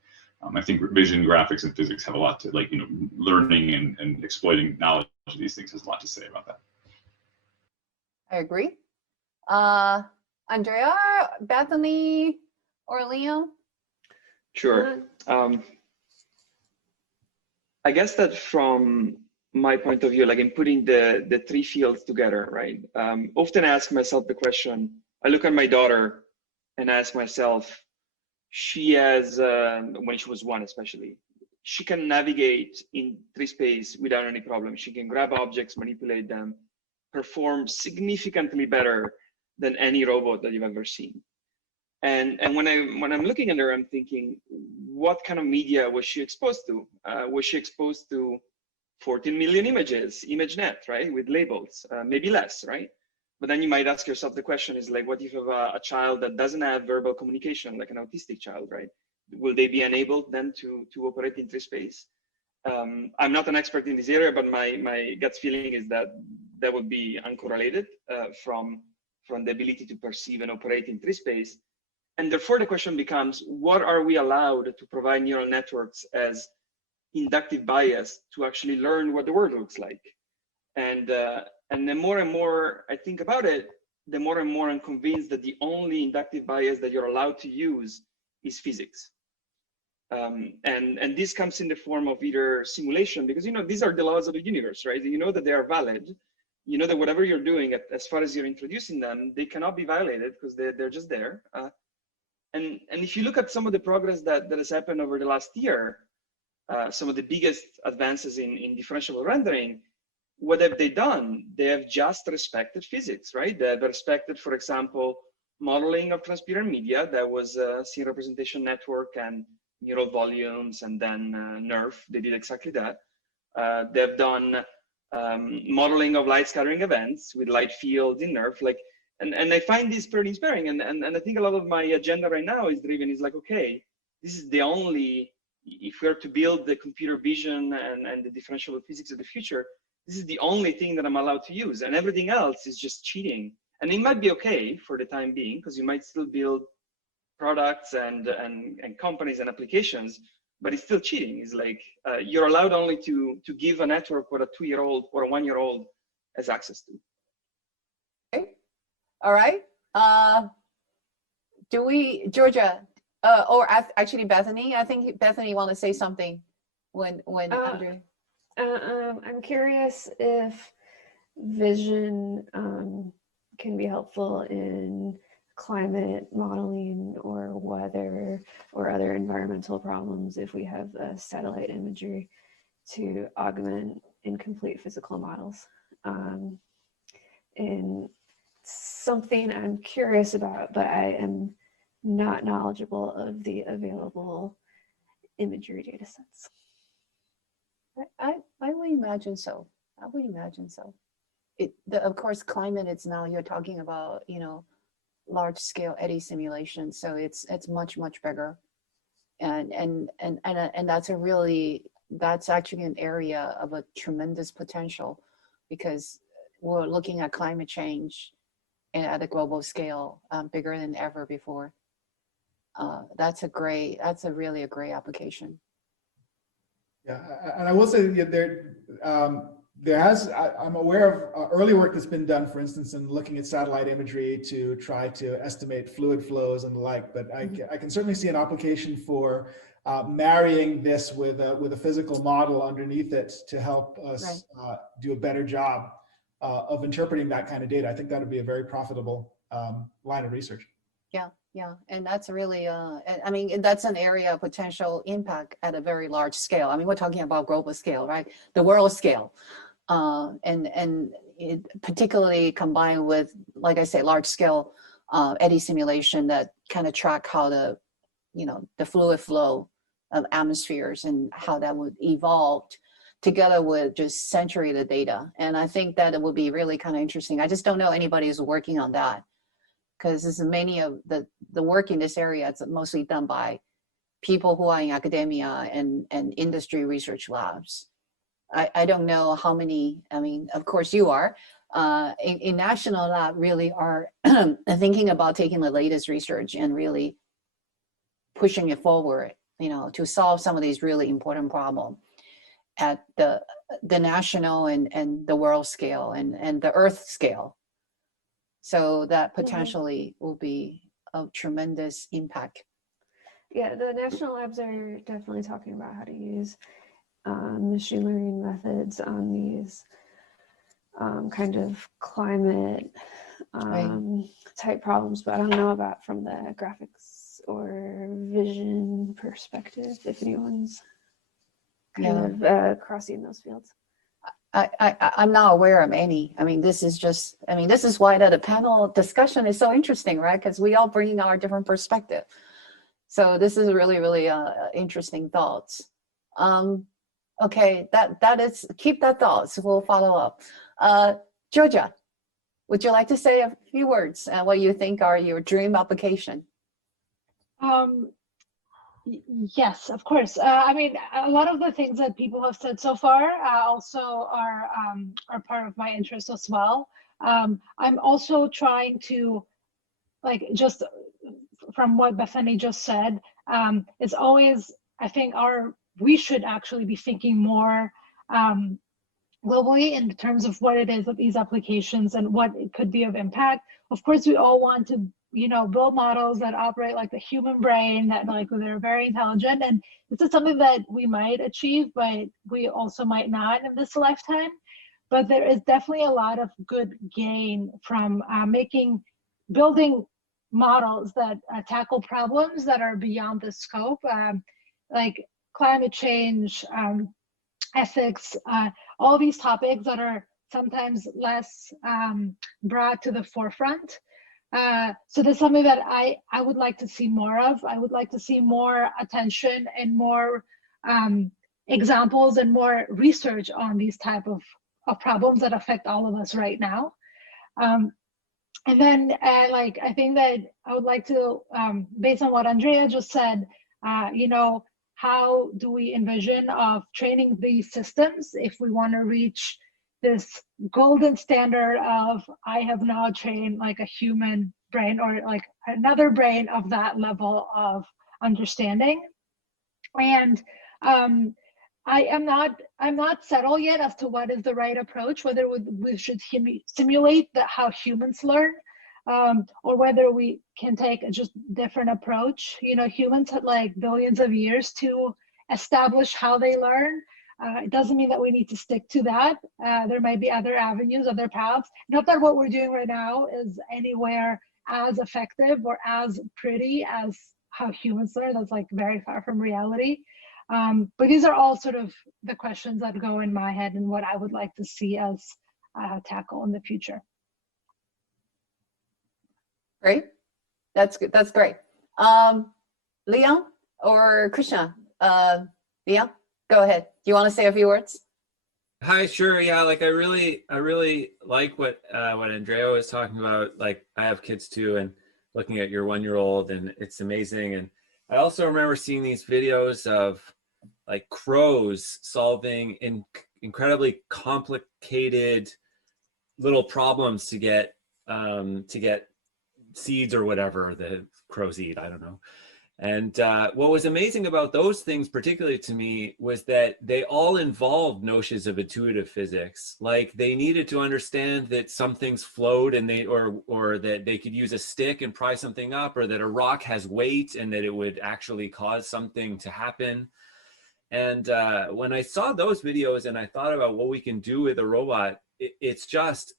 I think vision, graphics, and physics have a lot to, like, you know, learning and exploiting knowledge of these things has a lot to say about that. I agree. Andrea, Bethany, or Leo? Sure. I guess that from my point of view, like in putting the three fields together, right? Often I ask myself the question, I look at my daughter and ask myself, she has, when she was 1 especially, she can navigate in 3 space without any problem. She can grab objects, manipulate them, perform significantly better than any robot that you've ever seen. And when I'm looking at her, I'm thinking, what kind of media was she exposed to? Was she exposed to 14 million images, ImageNet, right, with labels? Maybe less, right? But then you might ask yourself the question is like, what if you have a child that doesn't have verbal communication, like an autistic child, right? Will they be enabled then to operate in 3 space? I'm not an expert in this area, but my gut feeling is that that would be uncorrelated from the ability to perceive and operate in 3 space. And therefore the question becomes, what are we allowed to provide neural networks as inductive bias to actually learn what the world looks like? And the more and more I think about it, the more and more I'm convinced that the only inductive bias that you're allowed to use is physics. And this comes in the form of either simulation, because, you know, these are the laws of the universe, right? You know that they are valid. You know that whatever you're doing, as far as you're introducing them, they cannot be violated because they're just there. And if you look at some of the progress that has happened over the last year, some of the biggest advances in differentiable rendering, what have they done? They have just respected physics, right? They have respected, for example, modeling of transparent media. That was scene representation network and neural volumes, and then NERF. They did exactly that. They've done modeling of light scattering events with light fields in NERF. Like, and I find this pretty inspiring. And I think a lot of my agenda right now is driven is like, okay, this is the only, if we're to build the computer vision and the differentiable physics of the future, this is the only thing that I'm allowed to use, and everything else is just cheating. And it might be okay for the time being, because you might still build products and companies and applications, but it's still cheating. It's like you're allowed only to give a network what a 2-year-old or a 1-year-old has access to. Okay. All right. Do we, Georgia, or actually Bethany? I think Bethany want to say something when Andrew. I'm curious if vision can be helpful in climate modeling or weather or other environmental problems if we have satellite imagery to augment incomplete physical models. And something I'm curious about, but I am not knowledgeable of the available imagery data sets. I would imagine so. I would imagine so. Of course, climate, it's now you're talking about, you know, large scale eddy simulation. So it's much bigger. And that's actually an area of a tremendous potential, because we're looking at climate change at a global scale, bigger than ever before. That's really a great application. Yeah, and I will say I'm aware of early work that's been done, for instance, in looking at satellite imagery to try to estimate fluid flows and the like. But I can certainly see an application for marrying this with a physical model underneath it to help us do a better job of interpreting that kind of data. I think that would be a very profitable line of research. Yeah, and that's really, I mean, that's an area of potential impact at a very large scale. I mean, we're talking about global scale, right? The world scale. And it particularly combined with, like I say, large scale eddy simulation that kind of track how the fluid flow of atmospheres and how that would evolve together with just century of the data. And I think that it would be really kind of interesting. I just don't know anybody who's working on that, because this is many of the work in this area, it's mostly done by people who are in academia and industry research labs. I don't know how many, I mean, of course you are, in national lab really are thinking about taking the latest research and really pushing it forward, to solve some of these really important problems at the national and the world scale and the earth scale. So that potentially will be of tremendous impact. Yeah, the national labs are definitely talking about how to use machine learning methods on these kind of climate type problems, but I don't know about from the graphics or vision perspective, if anyone's kind of crossing those fields. I'm not aware of any. I mean, this is why the panel discussion is so interesting, right? Because we all bring our different perspective. So this is really, really interesting thoughts. Okay, that is, keep that thoughts. We'll follow up. Georgia, would you like to say a few words what you think are your dream application? Yes, of course. I mean, a lot of the things that people have said so far also are part of my interest as well. I'm also trying to, like, just from what Bethany just said, it's always, I think we should actually be thinking more globally in terms of what it is of these applications and what it could be of impact. Of course, we all want to, build models that operate like the human brain, that they're very intelligent. And this is something that we might achieve, but we also might not in this lifetime. But there is definitely a lot of good gain from building models that tackle problems that are beyond the scope, like climate change, ethics, all these topics that are sometimes less brought to the forefront. So that's something that I would like to see more of. I would like to see more attention and more examples and more research on these type of problems that affect all of us right now. And then I think that I would like to, based on what Andrea just said, how do we envision of training these systems if we want to reach this golden standard of I have now trained like a human brain or like another brain of that level of understanding. And I'm not settled yet as to what is the right approach, whether we should simulate how humans learn, or whether we can take a just different approach. Humans had like billions of years to establish how they learn. It doesn't mean that we need to stick to that. There might be other avenues, other paths. Not that what we're doing right now is anywhere as effective or as pretty as how humans learn. That's like very far from reality. But these are all sort of the questions that go in my head and what I would like to see us tackle in the future. Great. That's good. That's great. Leon or Krishna? Leon, go ahead. Do you want to say a few words? Hi, sure. Yeah, like I really like what Andrea was talking about. Like I have kids too, and looking at your 1-year-old, and it's amazing. And I also remember seeing these videos of like crows solving incredibly complicated little problems to get seeds or whatever the crows eat. I don't know. And what was amazing about those things, particularly to me, was that they all involved notions of intuitive physics. Like they needed to understand that some things flowed, and or that they could use a stick and pry something up, or that a rock has weight and that it would actually cause something to happen. And when I saw those videos and I thought about what we can do with a robot, it's just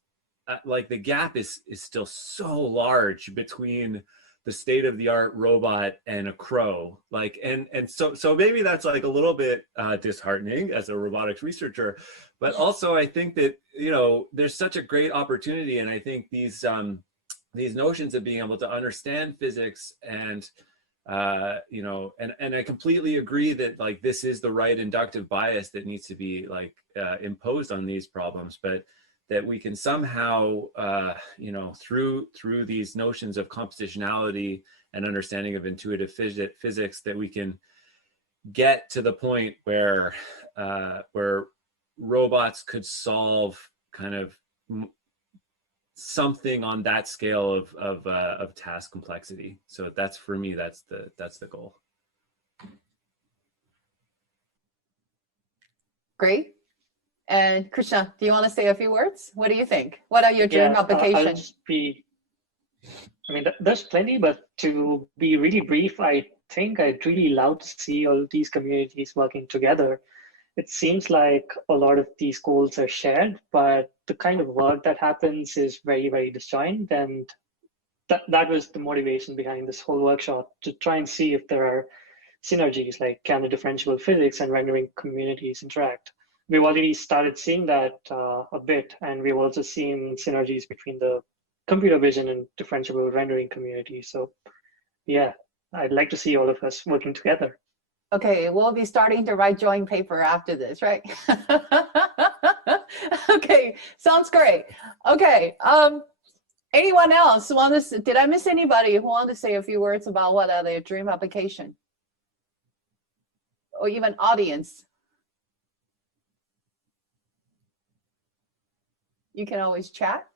like the gap is still so large between the state of the art robot and a crow. Like, and so maybe that's like a little bit disheartening as a robotics researcher, but also I think that, you know, there's such a great opportunity. And I think these notions of being able to understand physics and, you know, and I completely agree that like, this is the right inductive bias that needs to be like imposed on these problems, but that we can somehow, you know, through these notions of compositionality and understanding of intuitive physics, that we can get to the point where robots could solve kind of something on that scale of task complexity. So that's, for me, that's the goal. Great. And Krishna, do you want to say a few words? What do you think? What are your dream applications? I mean, there's plenty, but to be really brief, I think I'd really love to see all these communities working together. It seems like a lot of these goals are shared, but the kind of work that happens is very, very disjoint. And that was the motivation behind this whole workshop, to try and see if there are synergies, like can the differentiable physics and rendering communities interact. We've already started seeing that a bit, and we've also seen synergies between the computer vision and differentiable rendering community. So yeah, I'd like to see all of us working together. Okay, we'll be starting to write joint paper after this, right? Okay, sounds great. Okay, anyone else want to, did I miss anybody who want to say a few words about what are their dream application? Or even audience? You can always chat.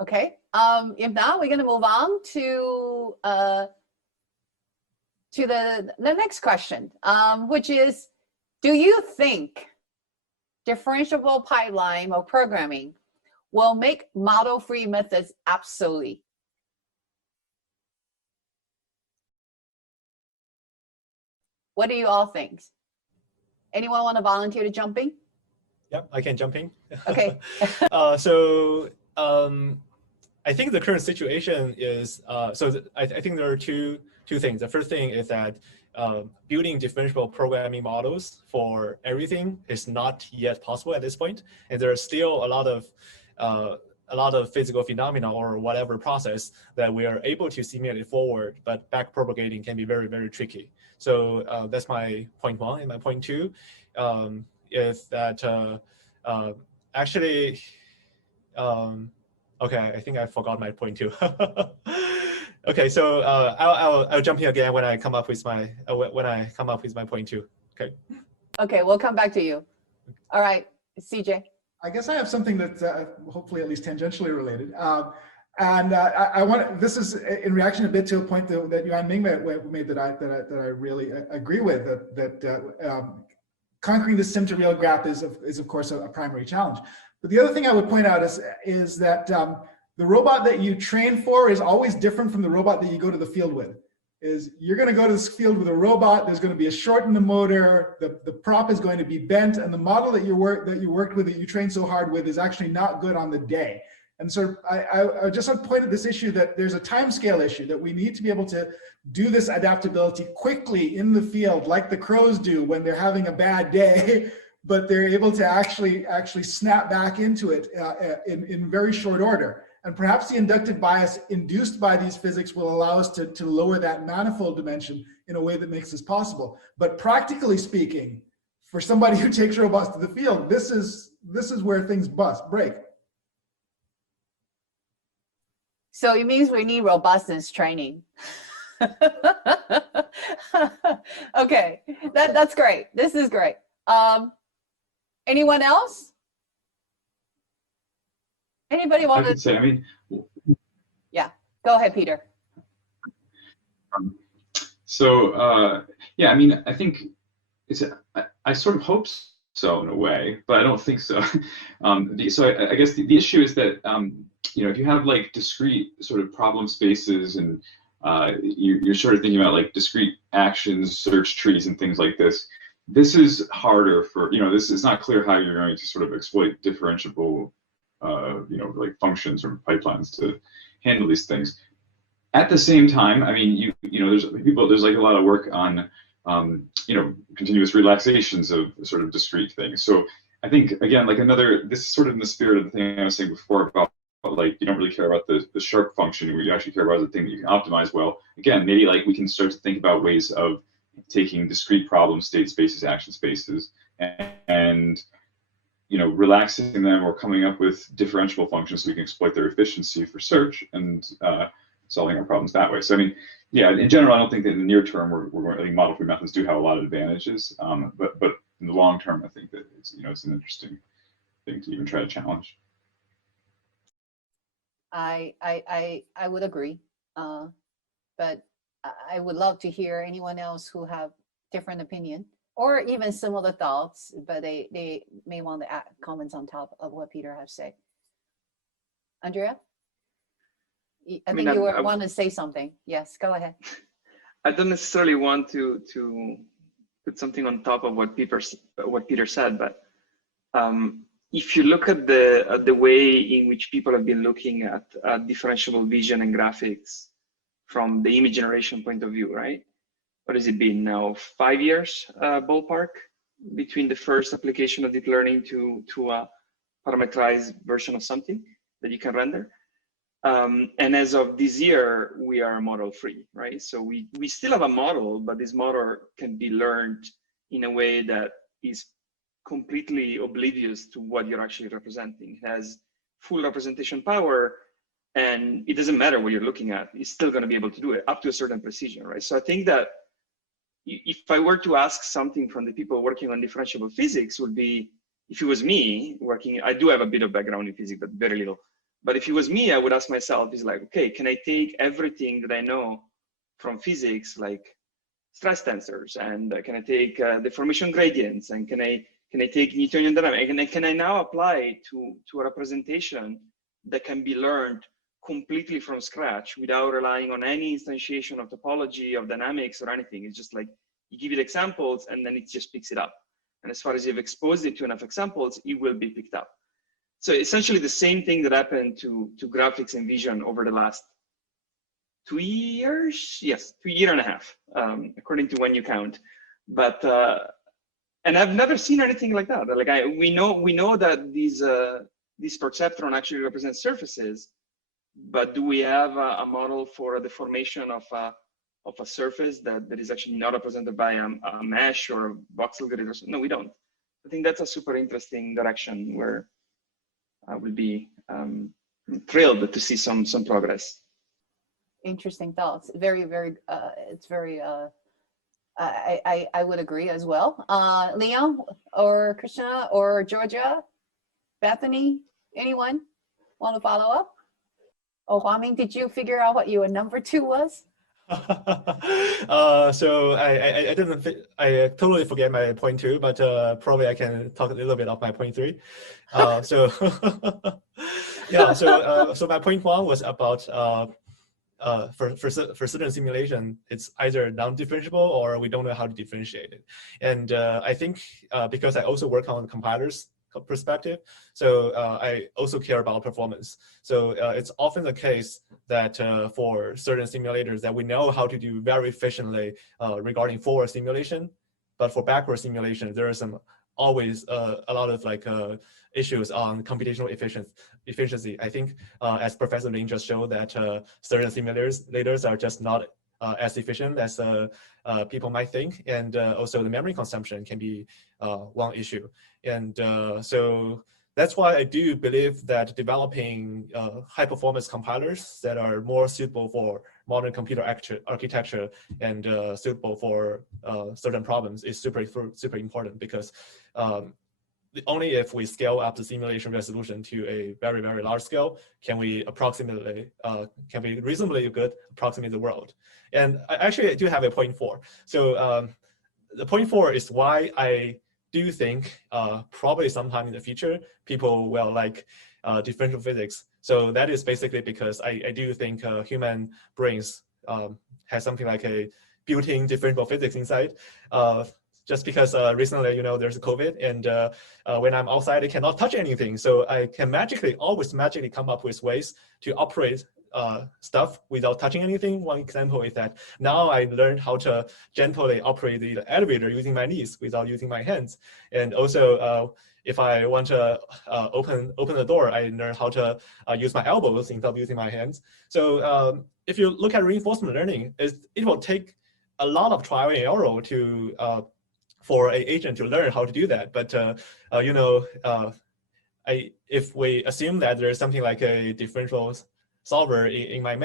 Okay. If not, we're going to move on to the next question, which is, do you think differentiable pipeline or programming will make model-free methods obsolete? What do you all think? Anyone want to volunteer to jump in? Yep, I can jump in. Okay. I think the current situation is, I think there are two things. The first thing is that building differentiable programming models for everything is not yet possible at this point. And there are still a lot of physical phenomena or whatever process that we are able to simulate forward, but back propagating can be very, very tricky. So that's my point one. And my point two is that actually, okay, I think I forgot my point two. Okay, so I'll jump in again when I come up with my point two. Okay. Okay, we'll come back to you. All right, CJ. I guess I have something that's hopefully at least tangentially related. I want, this is in reaction a bit to a point that Yuan Ming made that I really agree with, that conquering the sim to real gap is of course a primary challenge. But the other thing I would point out is that the robot that you train for is always different from the robot that you go to the field with. You're going to go to this field with a robot, there's going to be a short in the motor, the prop is going to be bent, and the model that you worked with, that you trained so hard with, is actually not good on the day. And so I just want to point at this issue that there's a time scale issue, that we need to be able to do this adaptability quickly in the field, like the crows do when they're having a bad day, but they're able to actually snap back into it in very short order. And perhaps the inductive bias induced by these physics will allow us to lower that manifold dimension in a way that makes this possible. But practically speaking, for somebody who takes robots to the field, this is where things break. So it means we need robustness training. Okay, that's great. This is great. Anyone else? Anybody I want could to? say, I mean, Yeah, go ahead, Peter. Yeah, I mean, I think I sort of hope so in a way, but I don't think so. I guess the issue is that if you have like discrete sort of problem spaces and you're sort of thinking about like discrete actions, search trees, and things like this. This is harder for this is not clear how you're going to sort of exploit differentiable like functions or pipelines to handle these things. At the same time, I mean, there's like a lot of work on, continuous relaxations of sort of discrete things. So I think, again, like this is sort of in the spirit of the thing I was saying before about like, you don't really care about the sharp function, what you actually care about is the thing that you can optimize well. Again, maybe like we can start to think about ways of taking discrete problem state spaces, action spaces, and relaxing them or coming up with differentiable functions so we can exploit their efficiency for search and solving our problems that way. So I mean, yeah, in general, I don't think that in the near term, I think model-free methods do have a lot of advantages, but in the long term, I think that it's an interesting thing to even try to challenge. I would agree, but I would love to hear anyone else who have different opinion or even similar thoughts, but they may want to add comments on top of what Peter has said. Andrea? I think you want to say something. Yes, go ahead. I don't necessarily want to put something on top of what Peter said, but if you look at the way in which people have been looking at differentiable vision and graphics from the image generation point of view, right? What has it been now? 5 years ballpark between the first application of deep learning to a parameterized version of something that you can render. And as of this year, we are model free, right? So we still have a model, but this model can be learned in a way that is completely oblivious to what you're actually representing. It has full representation power, and it doesn't matter what you're looking at. It's still going to be able to do it up to a certain precision, right? So I think that if I were to ask something from the people working on differentiable physics would be, if it was me working, I do have a bit of background in physics, but very little. But if it was me, I would ask myself, is like, okay, can I take everything that I know from physics, like stress tensors, and can I take deformation gradients, and can I take Newtonian dynamics, and can I now apply it to a representation that can be learned completely from scratch without relying on any instantiation of topology, of dynamics, or anything? It's just like, you give it examples, and then it just picks it up. And as far as you've exposed it to enough examples, it will be picked up. So essentially the same thing that happened to graphics and vision over the last 2 years. Yes, 2 years and a half, according to when you count. But and I've never seen anything like that. Like we know that these perceptron actually represent surfaces, but do we have a model for the formation of a surface that is actually not represented by a mesh or a voxel grid or something? No, we don't. I think that's a super interesting direction where I will be thrilled to see some progress. Interesting thoughts. Very, very. It's very. I would agree as well. Leon or Krishna or Georgia, Bethany, anyone want to follow up? Oh, Huaming, did you figure out what your number 2 was? So I didn't. I totally forget my point 2, but probably I can talk a little bit of my point 3. So yeah. So my point 1 was about for certain simulation, it's either non-differentiable or we don't know how to differentiate it. And I think because I also work on compilers perspective, so I also care about performance. So it's often the case that for certain simulators that we know how to do very efficiently regarding forward simulation, but for backward simulation, there are always a lot of like issues on computational efficiency. I think as Professor Lin just showed that certain simulators are just not as efficient as people might think, and also the memory consumption can be one issue. And so that's why I do believe that developing high performance compilers that are more suitable for modern computer architecture and suitable for certain problems is super important, because only if we scale up the simulation resolution to a very, very large scale can we reasonably good approximate the world. And I do have a point 4. So the point 4 is why I do think probably sometime in the future, people will like differential physics. So that is basically because I do think human brains has something like a built-in differential physics inside. Just because recently, there's COVID, and when I'm outside, I cannot touch anything. So I can always magically come up with ways to operate stuff without touching anything. One example is that now I learned how to gently operate the elevator using my knees without using my hands. And also, if I want to open the door, I learn how to use my elbows instead of using my hands. So if you look at reinforcement learning, it will take a lot of trial and error to for an agent to learn how to do that. But if we assume that there's something like a differential solver in my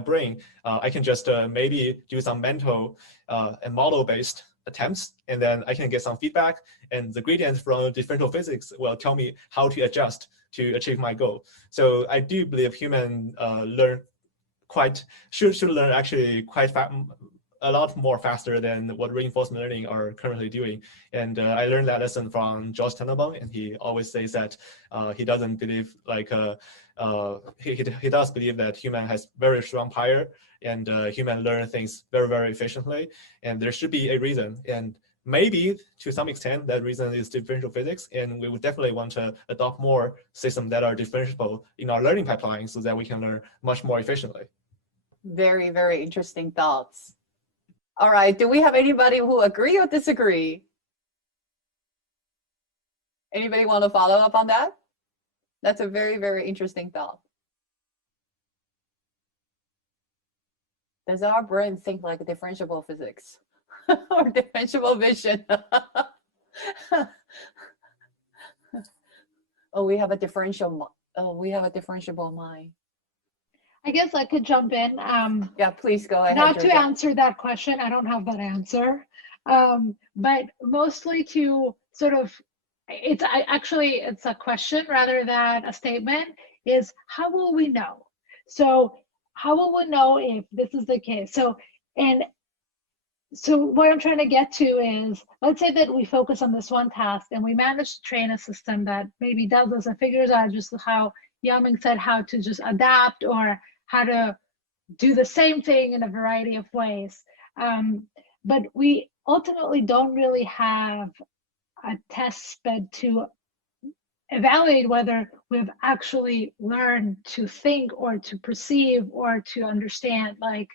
brain, I can just maybe do some mental and model-based attempts, and then I can get some feedback, and the gradients from differential physics will tell me how to adjust to achieve my goal. So I do believe human should learn actually quite fast, a lot more faster than what reinforcement learning are currently doing. And I learned that lesson from George Tenenbaum, and he always says that he doesn't believe he does believe that human has very strong prior, and human learn things very, very efficiently, and there should be a reason. And maybe to some extent that reason is differential physics, and we would definitely want to adopt more systems that are differentiable in our learning pipeline so that we can learn much more efficiently. Very, very interesting thoughts. All right, do we have anybody who agree or disagree? Anybody want to follow up on that? That's a very, very interesting thought. Does our brain think like differentiable physics or differentiable vision? Oh, we have a differentiable mind. I guess I could jump in. Yeah, please go ahead. Not to answer that question, I don't have that answer, but mostly to sort of, it's a question rather than a statement, is how will we know? So how will we know if this is the case? So what I'm trying to get to is, let's say that we focus on this one task and we manage to train a system that maybe does this and figures out just how Yaming said, how to just adapt or how to do the same thing in a variety of ways. But we ultimately don't really have a test bed to evaluate whether we've actually learned to think or to perceive or to understand like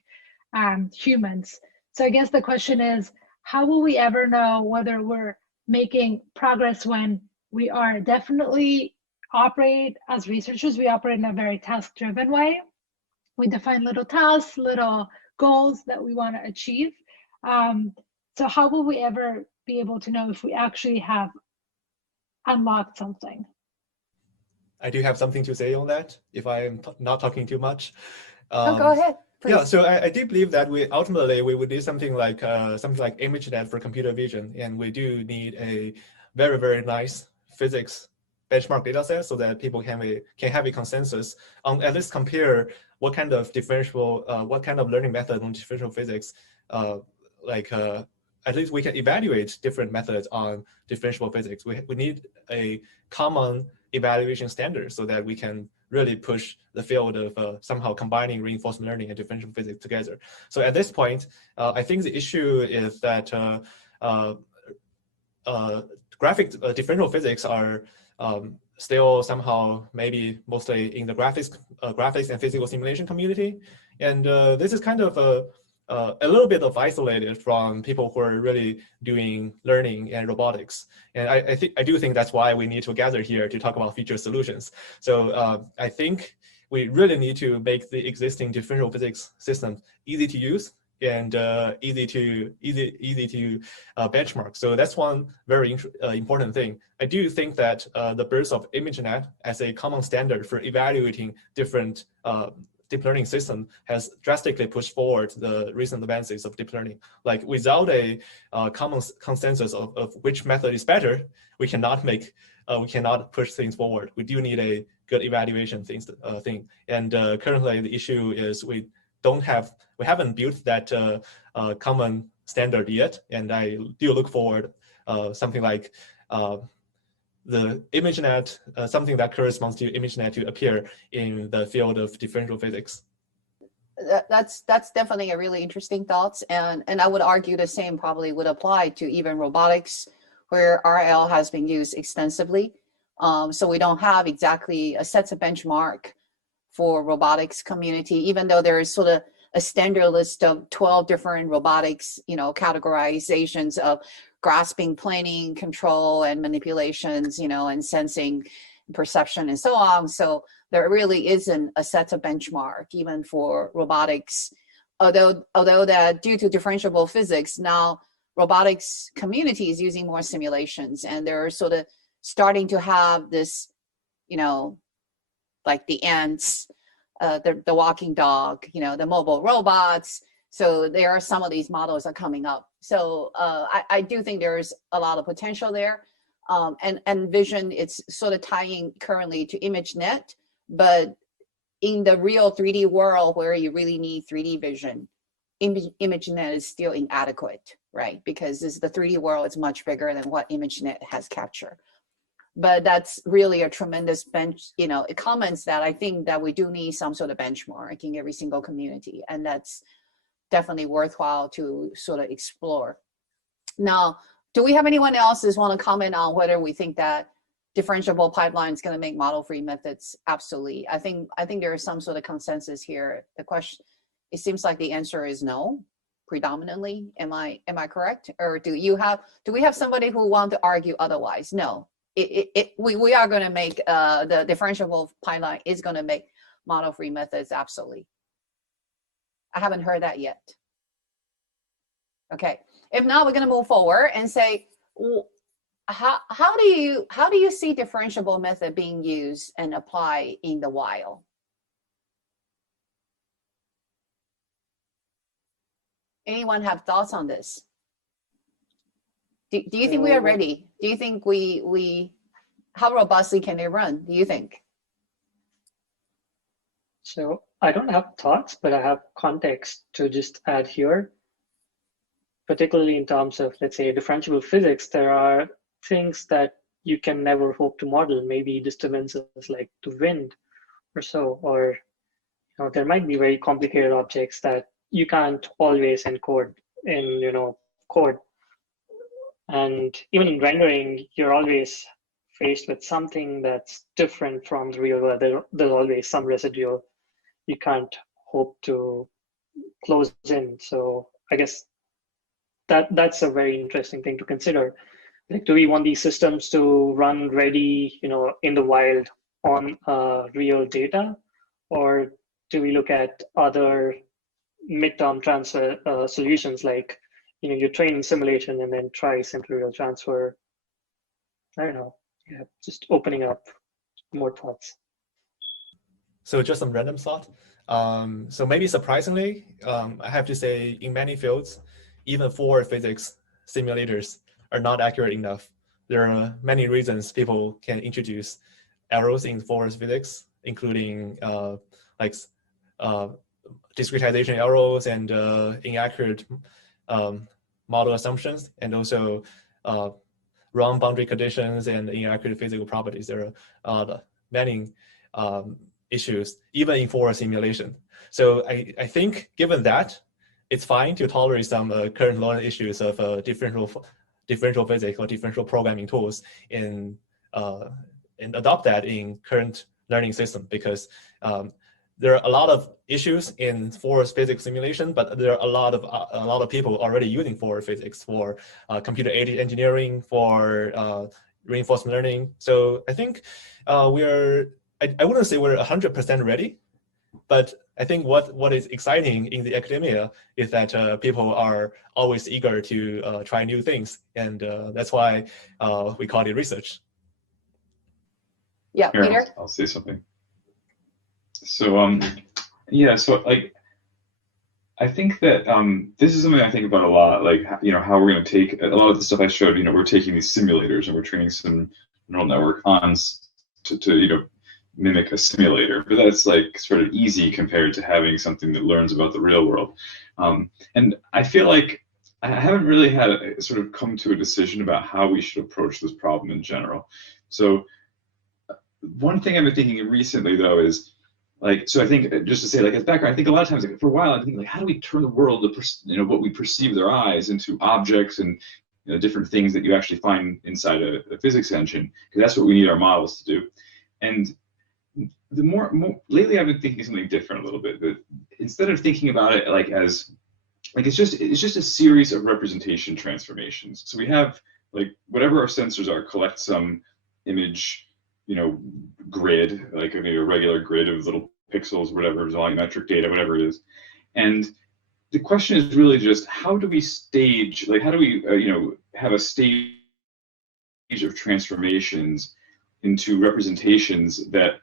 humans. So I guess the question is, how will we ever know whether we're making progress when we are definitely operate as researchers, we operate in a very task-driven way. We define little tasks, little goals that we want to achieve. So how will we ever be able to know if we actually have unlocked something? I do have something to say on that, if I am not talking too much. Go ahead, please. Yeah, so I do believe that we would do something like ImageNet for computer vision, and we do need a very, very nice physics benchmark data set so that people can have a consensus on at least compare what kind of what kind of learning method on differential physics, at least we can evaluate different methods on differentiable physics. We need a common evaluation standard so that we can really push the field of somehow combining reinforcement learning and differential physics together. So at this point, I think the issue is that differential physics are still somehow maybe mostly in the graphics and physical simulation community, and this is kind of a little bit of isolated from people who are really doing learning and robotics. And I do think that's why we need to gather here to talk about future solutions. So I think we really need to make the existing differential physics systems easy to use and easy to benchmark. So that's one very important thing. I do think that the birth of ImageNet as a common standard for evaluating different deep learning system has drastically pushed forward the recent advances of deep learning. Like without a common consensus of which method is better, we cannot push things forward. We do need a good evaluation thing. And currently the issue is we haven't built that common standard yet. And I do look forward something like the ImageNet, something that corresponds to ImageNet to appear in the field of differential physics. That's definitely a really interesting thought, and I would argue the same probably would apply to even robotics, where RL has been used extensively. So we don't have exactly a set of benchmark for robotics community, even though there is sort of a standard list of 12 different robotics, categorizations of grasping, planing, control, and manipulations, and sensing, perception, and so on. So there really isn't a set of benchmark even for robotics, although that due to differentiable physics, now robotics community is using more simulations, and they're sort of starting to have this, like the ants, the walking dog, the mobile robots. So there are some of these models are coming up. So I do think there's a lot of potential there. And vision, it's sort of tying currently to ImageNet, but in the real 3D world where you really need 3D vision, ImageNet is still inadequate, right? Because the 3D world is much bigger than what ImageNet has captured. But that's really a tremendous it comments that I think that we do need some sort of benchmark in every single community, and that's definitely worthwhile to sort of explore. Now, do we have anyone else that want to comment on whether we think that differentiable pipeline is going to make model-free methods? Absolutely. I think there is some sort of consensus here. The question, it seems like the answer is no, predominantly. Am I correct? Or do we have somebody who want to argue otherwise? No. We are going to make the differentiable pipeline is going to make model-free methods, absolutely. I haven't heard that yet. Okay, if not, we're going to move forward and say, how do you see differentiable method being used and applied in the wild? Anyone have thoughts on this? Do you think we are ready? Do you think how robustly can they run, do you think? So I don't have thoughts, but I have context to just add here. Particularly in terms of, let's say, differentiable physics, there are things that you can never hope to model, maybe disturbances like the wind or so, or there might be very complicated objects that you can't always encode in code. And even in rendering, you're always faced with something that's different from the real world. There's always some residual you can't hope to close in. So I guess that's a very interesting thing to consider. Like, do we want these systems to run ready, in the wild on real data, or do we look at other midterm transfer solutions, like you train in simulation and then try simple real transfer? I don't know. Yeah, just opening up more thoughts. So just some random thought. So maybe surprisingly, I have to say, in many fields, even for physics, simulators are not accurate enough. There are many reasons people can introduce errors in forest physics, including discretization errors and inaccurate model assumptions, and also wrong boundary conditions and inaccurate physical properties. There are many issues, even in forest simulation. So I think, given that, it's fine to tolerate some current learning issues of differential physics or differential programming tools and adopt that in current learning system, because there are a lot of issues in forest physics simulation, but there are a lot of people already using forest physics for computer-aided engineering, for reinforcement learning. So I think I wouldn't say we're 100% ready, but I think what is exciting in the academia is that people are always eager to try new things, and that's why we call it research. Yeah, Here, Peter? I'll say something. So Yeah, so like I think that this is something I think about a lot, like, you know, how we're going to take a lot of the stuff I showed, you know, we're taking these simulators and we're training some neural network on to you know, mimic a simulator, but that's like sort of easy compared to having something that learns about the real world. And I feel like I haven't really had a, sort of come to a decision about how we should approach this problem in general. So one thing I've been thinking recently, though, is like, so I think just to say, like, as background, I think a lot of times, like, for a while, I think, like, how do we turn the world, you know, what we perceive with our eyes into objects and, you know, different things that you actually find inside a physics engine, because that's what we need our models to do. And the more lately, I've been thinking something different a little bit. That instead of thinking about it like as like it's just a series of representation transformations. So we have like whatever our sensors are collect some image, you know, grid, like maybe a regular grid of little pixels, whatever, volumetric data, whatever it is. And the question is really just how do we stage, like how do we, you know, have a stage of transformations into representations that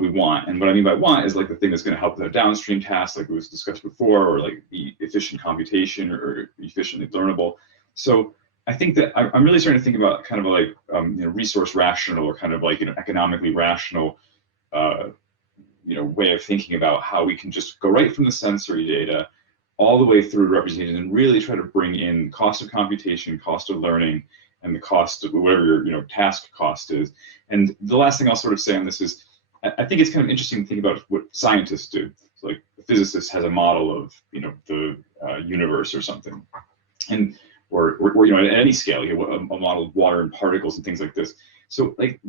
we want. And what I mean by want is like the thing that's going to help with a downstream task, like was discussed before, or like the efficient computation or efficiently learnable. So I think that I'm really starting to think about kind of like you know, resource rational or kind of like, you know, economically rational you know, way of thinking about how we can just go right from the sensory data all the way through representation and really try to bring in cost of computation, cost of learning, and the cost of whatever your, you know, task cost is. And the last thing I'll sort of say on this is I think it's kind of interesting to think about what scientists do. So like a physicist has a model of, you know, the universe or something, and or you know, at any scale, you have a model of water and particles and things like this. So like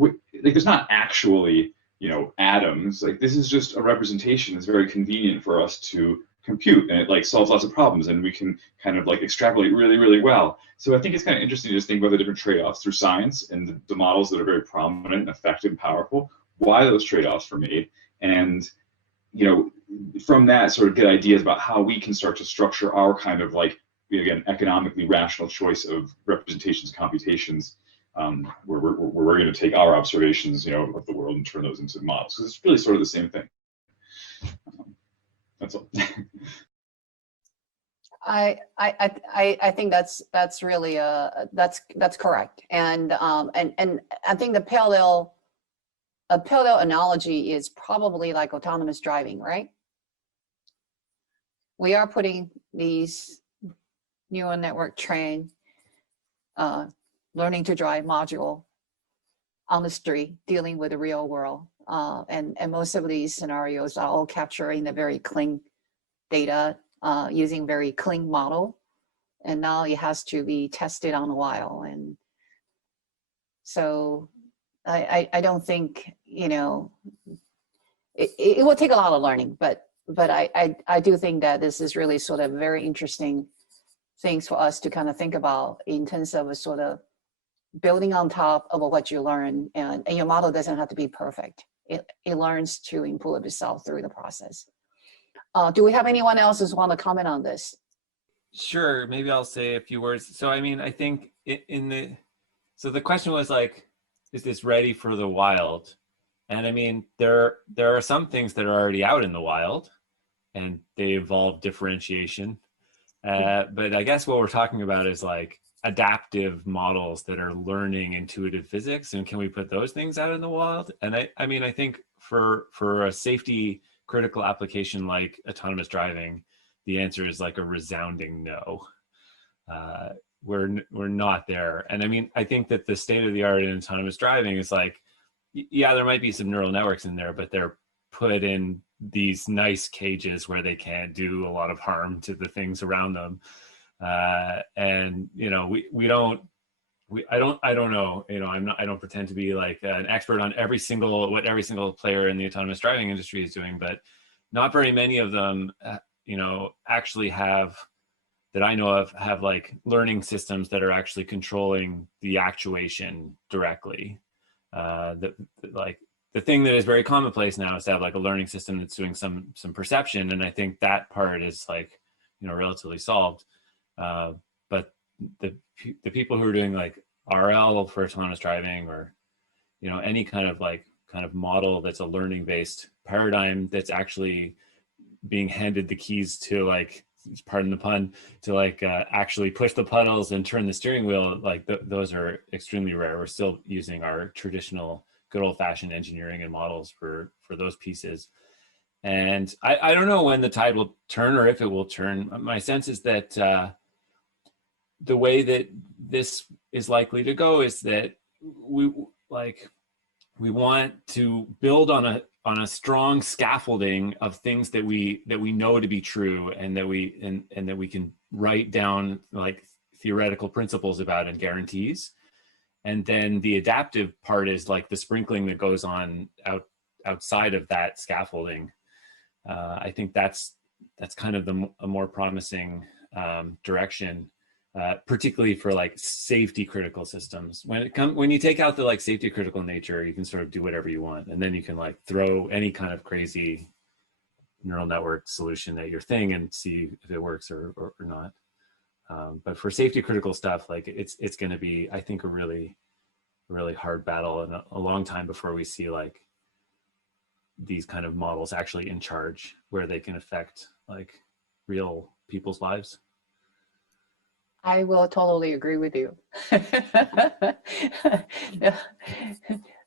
there's not actually, you know, atoms. Like this is just a representation that's very convenient for us to compute, and it like solves lots of problems, and we can kind of like extrapolate really, really well. So I think it's kind of interesting to just think about the different trade-offs through science and the models that are very prominent and effective and powerful, why those trade-offs were made, and, you know, from that sort of get ideas about how we can start to structure our kind of like, again, economically rational choice of representations, computations, where we're going to take our observations, you know, of the world and turn those into models. So it's really sort of the same thing. That's all. I think that's really that's correct, and I think a parallel analogy is probably like autonomous driving, right? We are putting these neural network trained learning to drive module on the street, dealing with the real world, and most of these scenarios are all capturing the very clean data using very clean model, and now it has to be tested on a while. And so I don't think, you know, it will take a lot of learning, but I do think that this is really sort of very interesting things for us to kind of think about in terms of a sort of building on top of what you learn, and your model doesn't have to be perfect. It learns to improve itself through the process. Do we have anyone else who want to comment on this? Sure, maybe I'll say a few words. So I mean, I think so the question was like, is this ready for the wild? And I mean, there are some things that are already out in the wild, and they involve differentiation. But I guess what we're talking about is like adaptive models that are learning intuitive physics, and can we put those things out in the wild? And I mean, I think for a safety critical application like autonomous driving, the answer is like a resounding no. We're not there. And I mean, I think that the state of the art in autonomous driving is like, yeah, there might be some neural networks in there, but they're put in these nice cages where they can't do a lot of harm to the things around them. And, you know, I don't know, you know, I don't pretend to be like an expert on what every single player in the autonomous driving industry is doing, but not very many of them, you know, actually that I know of have like learning systems that are actually controlling the actuation directly. Like the thing that is very commonplace now is to have like a learning system that's doing some perception, and I think that part is like, you know, relatively solved. But the people who are doing like RL for autonomous driving, or, you know, any kind of model that's a learning based paradigm that's actually being handed the keys to, like, pardon the pun, to like actually push the pedals and turn the steering wheel, like those are extremely rare. We're still using our traditional good old-fashioned engineering and models for those pieces. And I don't know when the tide will turn or if it will turn. My sense is that the way that this is likely to go is that we want to build on a strong scaffolding of things that we know to be true, and that we can write down like theoretical principles about and guarantees. And then the adaptive part is like the sprinkling that goes on outside of that scaffolding. I think that's kind of a more promising direction, particularly for like safety critical systems. When you take out the like safety critical nature, you can sort of do whatever you want, and then you can like throw any kind of crazy neural network solution at your thing and see if it works or not. But for safety critical stuff, like it's going to be, I think, a really hard battle, and a long time before we see like these kind of models actually in charge, where they can affect like real people's lives. I will totally agree with you.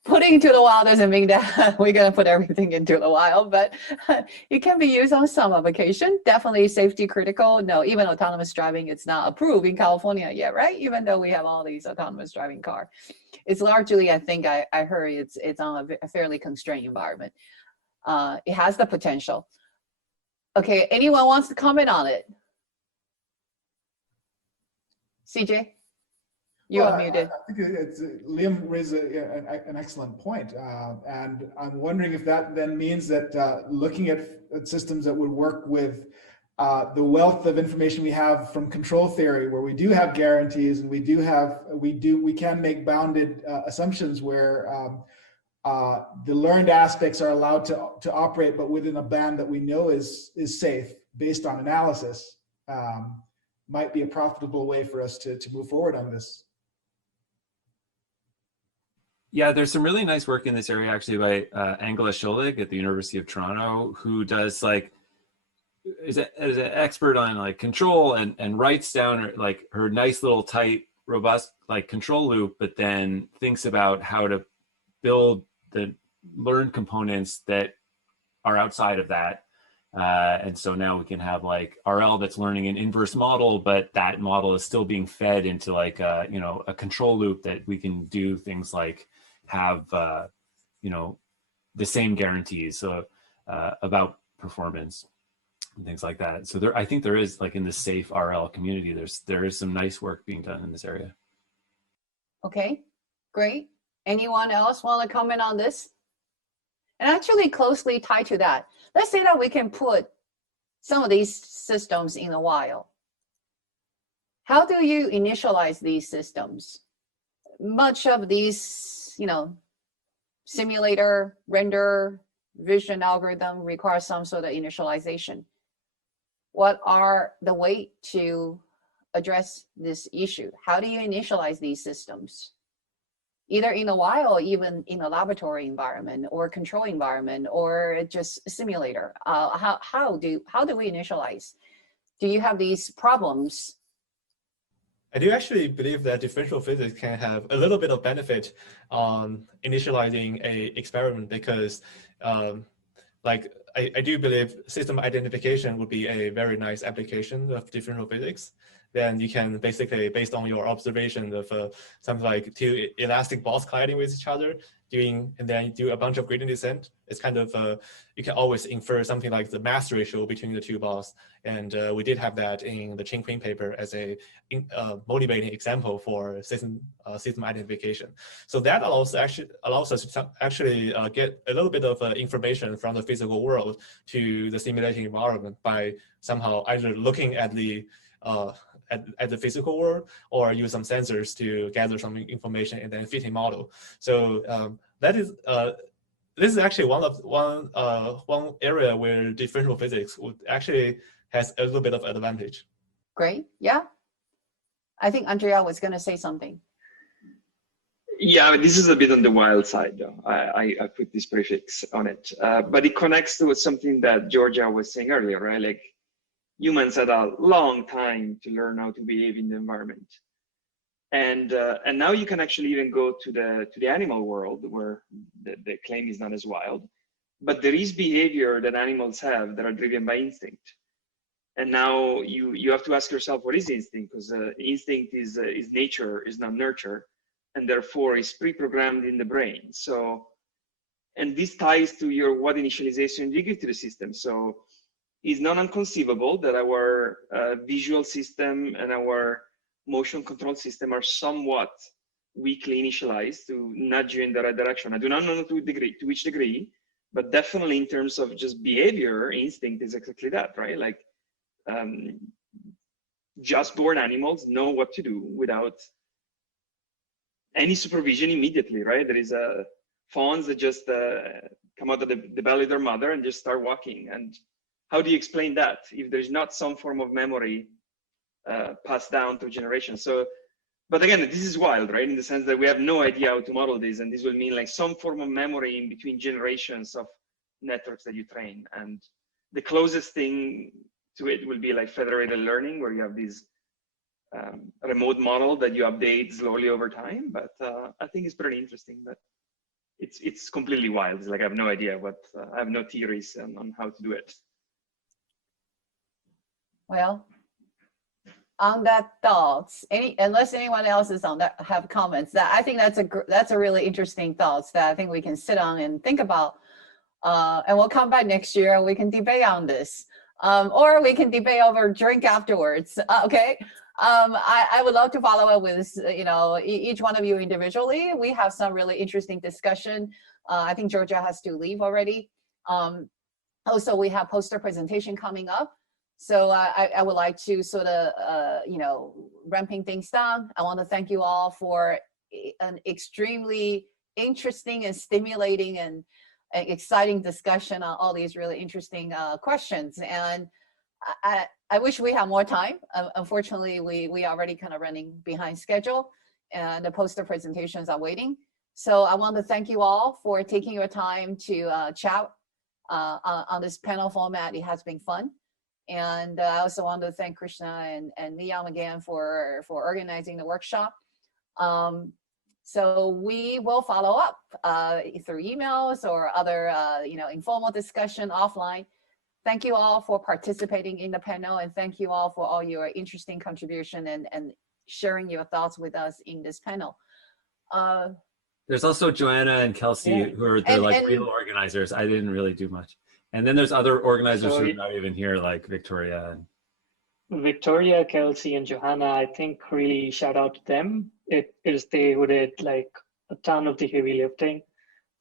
Putting into the wild doesn't mean that we're going to put everything into the wild, but it can be used on some application. Definitely safety critical. No, even autonomous driving, it's not approved in California yet, right? Even though we have all these autonomous driving cars. It's largely, I think I heard it's on a fairly constrained environment. It has the potential. Okay, anyone wants to comment on it? CJ? You are muted. I think Liam raised an excellent point. And I'm wondering if that then means that looking at systems that would work with the wealth of information we have from control theory, where we do have guarantees and we can make bounded assumptions where the learned aspects are allowed to operate, but within a band that we know is safe based on analysis, might be a profitable way for us to move forward on this. Yeah, there's some really nice work in this area actually by Angela Scholig at the University of Toronto, who does like is an expert on like control and writes down like her nice little tight robust like control loop, but then thinks about how to build the learned components that are outside of that. And so now we can have like RL that's learning an inverse model, but that model is still being fed into like a control loop that we can do things like have the same guarantees about performance and things like that. So I think there is, like, in the safe RL community, there is some nice work being done in this area. Okay, great. Anyone else want to comment on this? And actually closely tied to that, let's say that we can put some of these systems in the wild. How do you initialize these systems? Much of these, simulator, render, vision algorithm require some sort of initialization. What are the way to address this issue? How do you initialize these systems? Either in the wild or even in a laboratory environment or control environment or just a simulator. How do we initialize? Do you have these problems? I do actually believe that differential physics can have a little bit of benefit on initializing a experiment, because I do believe system identification would be a very nice application of differential physics. Then you can basically, based on your observation of something like two elastic balls colliding with each other, and then do a bunch of gradient descent. It's kind of, you can always infer something like the mass ratio between the two balls. And we did have that in the Chen Qing paper as a motivating example for system identification. So that allows us to actually get a little bit of information from the physical world to the simulating environment by somehow either looking at the physical world or use some sensors to gather some information and then fit a model. So this is actually one area where differential physics would actually has a little bit of advantage. Great, yeah. I think Andrea was going to say something. Yeah, but this is a bit on the wild side, though. I put this prefix on it, but it connects to something that Georgia was saying earlier, right? Like humans had a long time to learn how to behave in the environment, and now you can actually even go to the animal world where the claim is not as wild, but there is behavior that animals have that are driven by instinct. And now you have to ask yourself, what is instinct? Because instinct is nature, is not nurture, and therefore is pre-programmed in the brain. So, and this ties to your what initialization you give to the system. So it's not inconceivable that our visual system and our motion control system are somewhat weakly initialized to nudge you in the right direction. I do not know to which degree, but definitely in terms of just behavior, instinct is exactly that, right? Like just born animals know what to do without any supervision immediately, right? There is fawns that just come out of the belly of their mother and just start walking. And how do you explain that if there's not some form of memory passed down through generations? So, but again, this is wild, right? In the sense that we have no idea how to model this, and this will mean like some form of memory in between generations of networks that you train. And the closest thing to it will be like federated learning, where you have these remote model that you update slowly over time. But I think it's pretty interesting, but it's completely wild. It's like I have no idea what, I have no theories on how to do it. Well, on that thoughts, unless anyone else is on that have comments, that I think that's a really interesting thoughts that I think we can sit on and think about, and we'll come back next year and we can debate on this, or we can debate over drink afterwards. Okay. I would love to follow up with, each one of you individually. We have some really interesting discussion. I think Georgia has to leave already. Also, we have poster presentation coming up. So I would like to sort of, ramping things down. I want to thank you all for an extremely interesting and stimulating and exciting discussion on all these really interesting questions. And I wish we had more time. Unfortunately, we already kind of running behind schedule, and the poster presentations are waiting. So I want to thank you all for taking your time to chat on this panel format. It has been fun. And I also want to thank Krishna and Liam again for organizing the workshop. So we will follow up through emails or other informal discussion offline. Thank you all for participating in the panel, and thank you all for all your interesting contribution and sharing your thoughts with us in this panel. There's also Joanna and Kelsey, who are the real organizers. I didn't really do much. And then there's other organizers who are not even here, like Victoria. Victoria, Kelsey, and Johanna, I think really shout out to them. It is they who did like a ton of the heavy lifting.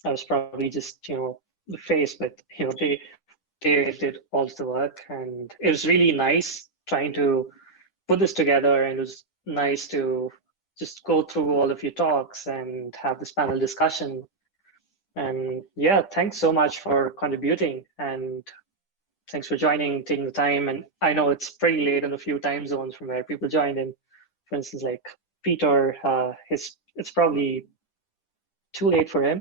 I was probably just, the face, but they did all the work, and it was really nice trying to put this together, and it was nice to just go through all of your talks and have this panel discussion. And yeah, thanks so much for contributing, and thanks for joining, taking the time. And I know it's pretty late in a few time zones from where people joined in. For instance, like Peter, it's probably too late for him.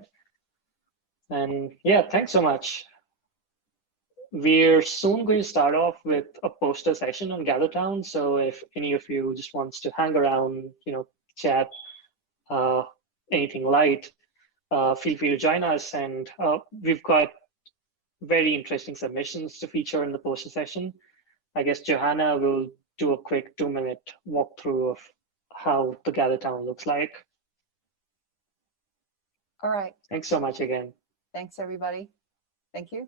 And yeah, thanks so much. We're soon going to start off with a poster session on GatherTown. So if any of you just wants to hang around, chat, anything light, feel free to join us. And we've got very interesting submissions to feature in the poster session. I guess Johanna will do a quick 2-minute walkthrough of how the GatherTown looks like. All right. Thanks so much again. Thanks, everybody. Thank you.